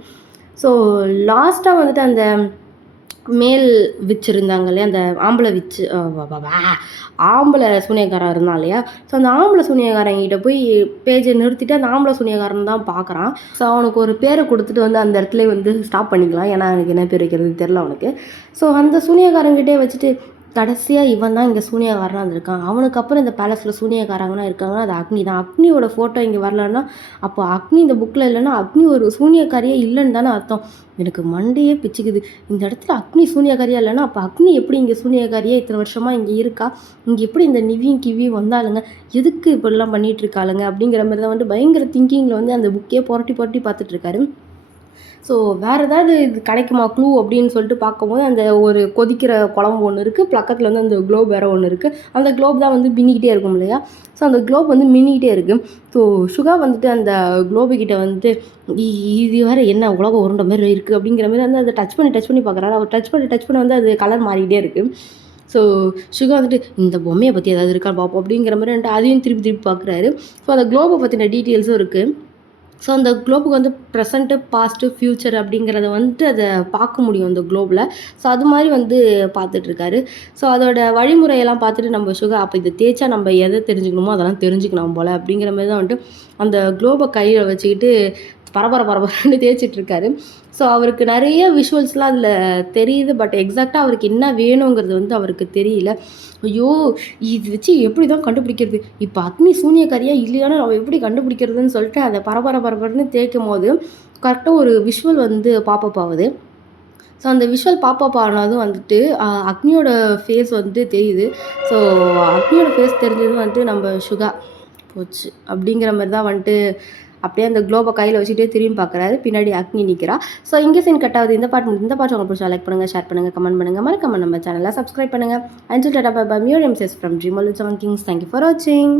ஸோ லாஸ்ட்டாக வந்துட்டு அந்த மேல் விச் இருந்தாங்க இல்லையா, அந்த ஆம்பளை விச்சு ஆம்பளை சூனியக்காரன் இருந்தான் இல்லையா. ஸோ அந்த ஆம்பளை சூனியக்காரங்கிட்ட போய் பேஜை நிறுத்திட்டு அந்த ஆம்பளை சூனியக்காரன் தான் பார்க்குறான். ஸோ அவனுக்கு ஒரு பேரை கொடுத்துட்டு வந்து அந்த இடத்துல வந்து ஸ்டாப் பண்ணிக்கலாம். ஏன்னா எனக்கு என்ன பேர் வைக்கிறது தெரில அவனுக்கு. ஸோ அந்த சூனியக்காரங்கிட்டே வச்சுட்டு கடைசியாக இவன் தான் இங்கே சூனியக்காரனாக இருந்திருக்கான். அவனுக்கு அப்புறம் இந்த பேலஸில் சூனியக்காரங்களாம் இருக்காங்கன்னா அது அக்னி தான். அக்னியோட ஃபோட்டோ இங்கே வரலன்னா அப்போ அக்னி இந்த புக்கில் இல்லைன்னா அக்னி ஒரு சூனியக்காரியே இல்லைன்னு தானே அர்த்தம். எனக்கு மண்டையே பிச்சுக்குது. இந்த இடத்துல அக்னி சூனியக்காரியா இல்லைன்னா அப்போ அக்னி எப்படி இங்கே சூனியக்காரியா இத்தனை வருஷமாக இங்கே இருக்கா, இங்கே எப்படி இந்த நிவியும் கிவியும் வந்தாலுங்க, எதுக்கு இப்படிலாம் பண்ணிகிட்டு இருக்காளுங்க அப்படிங்கிற மாதிரி தான் வந்து பயங்கர திங்கிங்கில் வந்து அந்த புக்கே புரட்டி பார்த்துட்ருக்காரு. ஸோ வேறு ஏதாவது இது கிடைக்குமா க்ளூ அப்படின்னு சொல்லிட்டு பார்க்கும்போது அந்த ஒரு கொதிக்கிற குழம்பு ஒன்று இருக்குது, பக்கத்தில் வந்து அந்த குளோப் வேறு ஒன்று இருக்குது. அந்த குளோப் தான் வந்து மின்னிக்கிட்டே இருக்கும் இல்லையா. ஸோ அந்த குளோப் வந்து மின்னிக்கிட்டே இருக்குது. ஸோ சுகா வந்துட்டு அந்த குளோபுக்கிட்ட வந்துட்டு இது வேறு என்ன உலகம் உருண்ட மாதிரி இருக்குது அப்படிங்கிற மாதிரி வந்து அதை டச் பண்ணி பார்க்குறாரு. அவர் டச் பண்ணி வந்து அது கலர் மாறிக்கிட்டே இருக்குது. ஸோ சுகா வந்துட்டு இந்த பொம்மையை பற்றி ஏதாவது இருக்கா பார்ப்போம் அப்படிங்கிற மாதிரி வந்துட்டு அதையும் திருப்பி பார்க்குறாரு. ஸோ அந்த குளோபை பற்றின டீட்டெயில்ஸும் இருக்குது. ஸோ அந்த குளோபுக்கு வந்து ப்ரெசண்ட்டு, பாஸ்ட்டு, ஃப்யூச்சர் அப்படிங்கிறத வந்துட்டு அதை பார்க்க முடியும் அந்த குளோபில். ஸோ அது மாதிரி வந்து பார்த்துட்ருக்காரு. ஸோ அதோட வழிமுறையெல்லாம் பார்த்துட்டு நம்ம சுகா அப்போ இதை தேய்ச்சா நம்ம எதை தெரிஞ்சுக்கணுமோ அதெல்லாம் தெரிஞ்சுக்கணும் போல் அப்படிங்கிற மாதிரி தான் வந்துட்டு அந்த குளோபை கையில் வச்சுக்கிட்டு பரபரன்னு தேய்ச்சிட்ருக்காரு. ஸோ அவருக்கு நிறைய விஷுவல்ஸ்லாம் அதில் தெரியுது. பட் எக்ஸாக்டாக அவருக்கு என்ன வேணுங்கிறது வந்து அவருக்கு தெரியல. ஐயோ இது வச்சு எப்படி தான் கண்டுபிடிக்கிறது, இப்போ அக்னி சூனியக்காரியா இல்லையானு நம்ம எப்படி கண்டுபிடிக்கிறதுன்னு சொல்லிட்டு அதை பரபரன்னு தேய்க்கும் போது கரெக்டாக ஒரு விஷுவல் வந்து பாப்பப் ஆகுது. ஸோ அந்த விஷுவல் பாப்பப் ஆனதும் வந்துட்டு அக்னியோட ஃபேஸ் வந்துட்டு தெரியுது. ஸோ அக்னியோட ஃபேஸ் தெரிஞ்சதும் வந்துட்டு நம்ம சுகா போச்சு அப்படிங்கிற மாதிரி தான் வந்துட்டு அப்படியே அந்த குளோபை கையில் வச்சுட்டே திரும்பி பார்க்குறாரு. பின்னாடி அக்னி நிற்கிறா. ஸோ இங்கே சீன் கட் ஆகுது. இந்த பாட்டு உங்களுக்கு பிடிச்சா லைக் பண்ணுங்கள், ஷேர் பண்ணுங்கள், கமெண்ட் பண்ணுங்கள், மறக்காம நம்ம சேனலை சப்ஸ்கிரைப் பண்ணுங்கள். And tata bye bye. மியூ எம்சஸ் from dream all kings. Thank you for வாட்சிங்.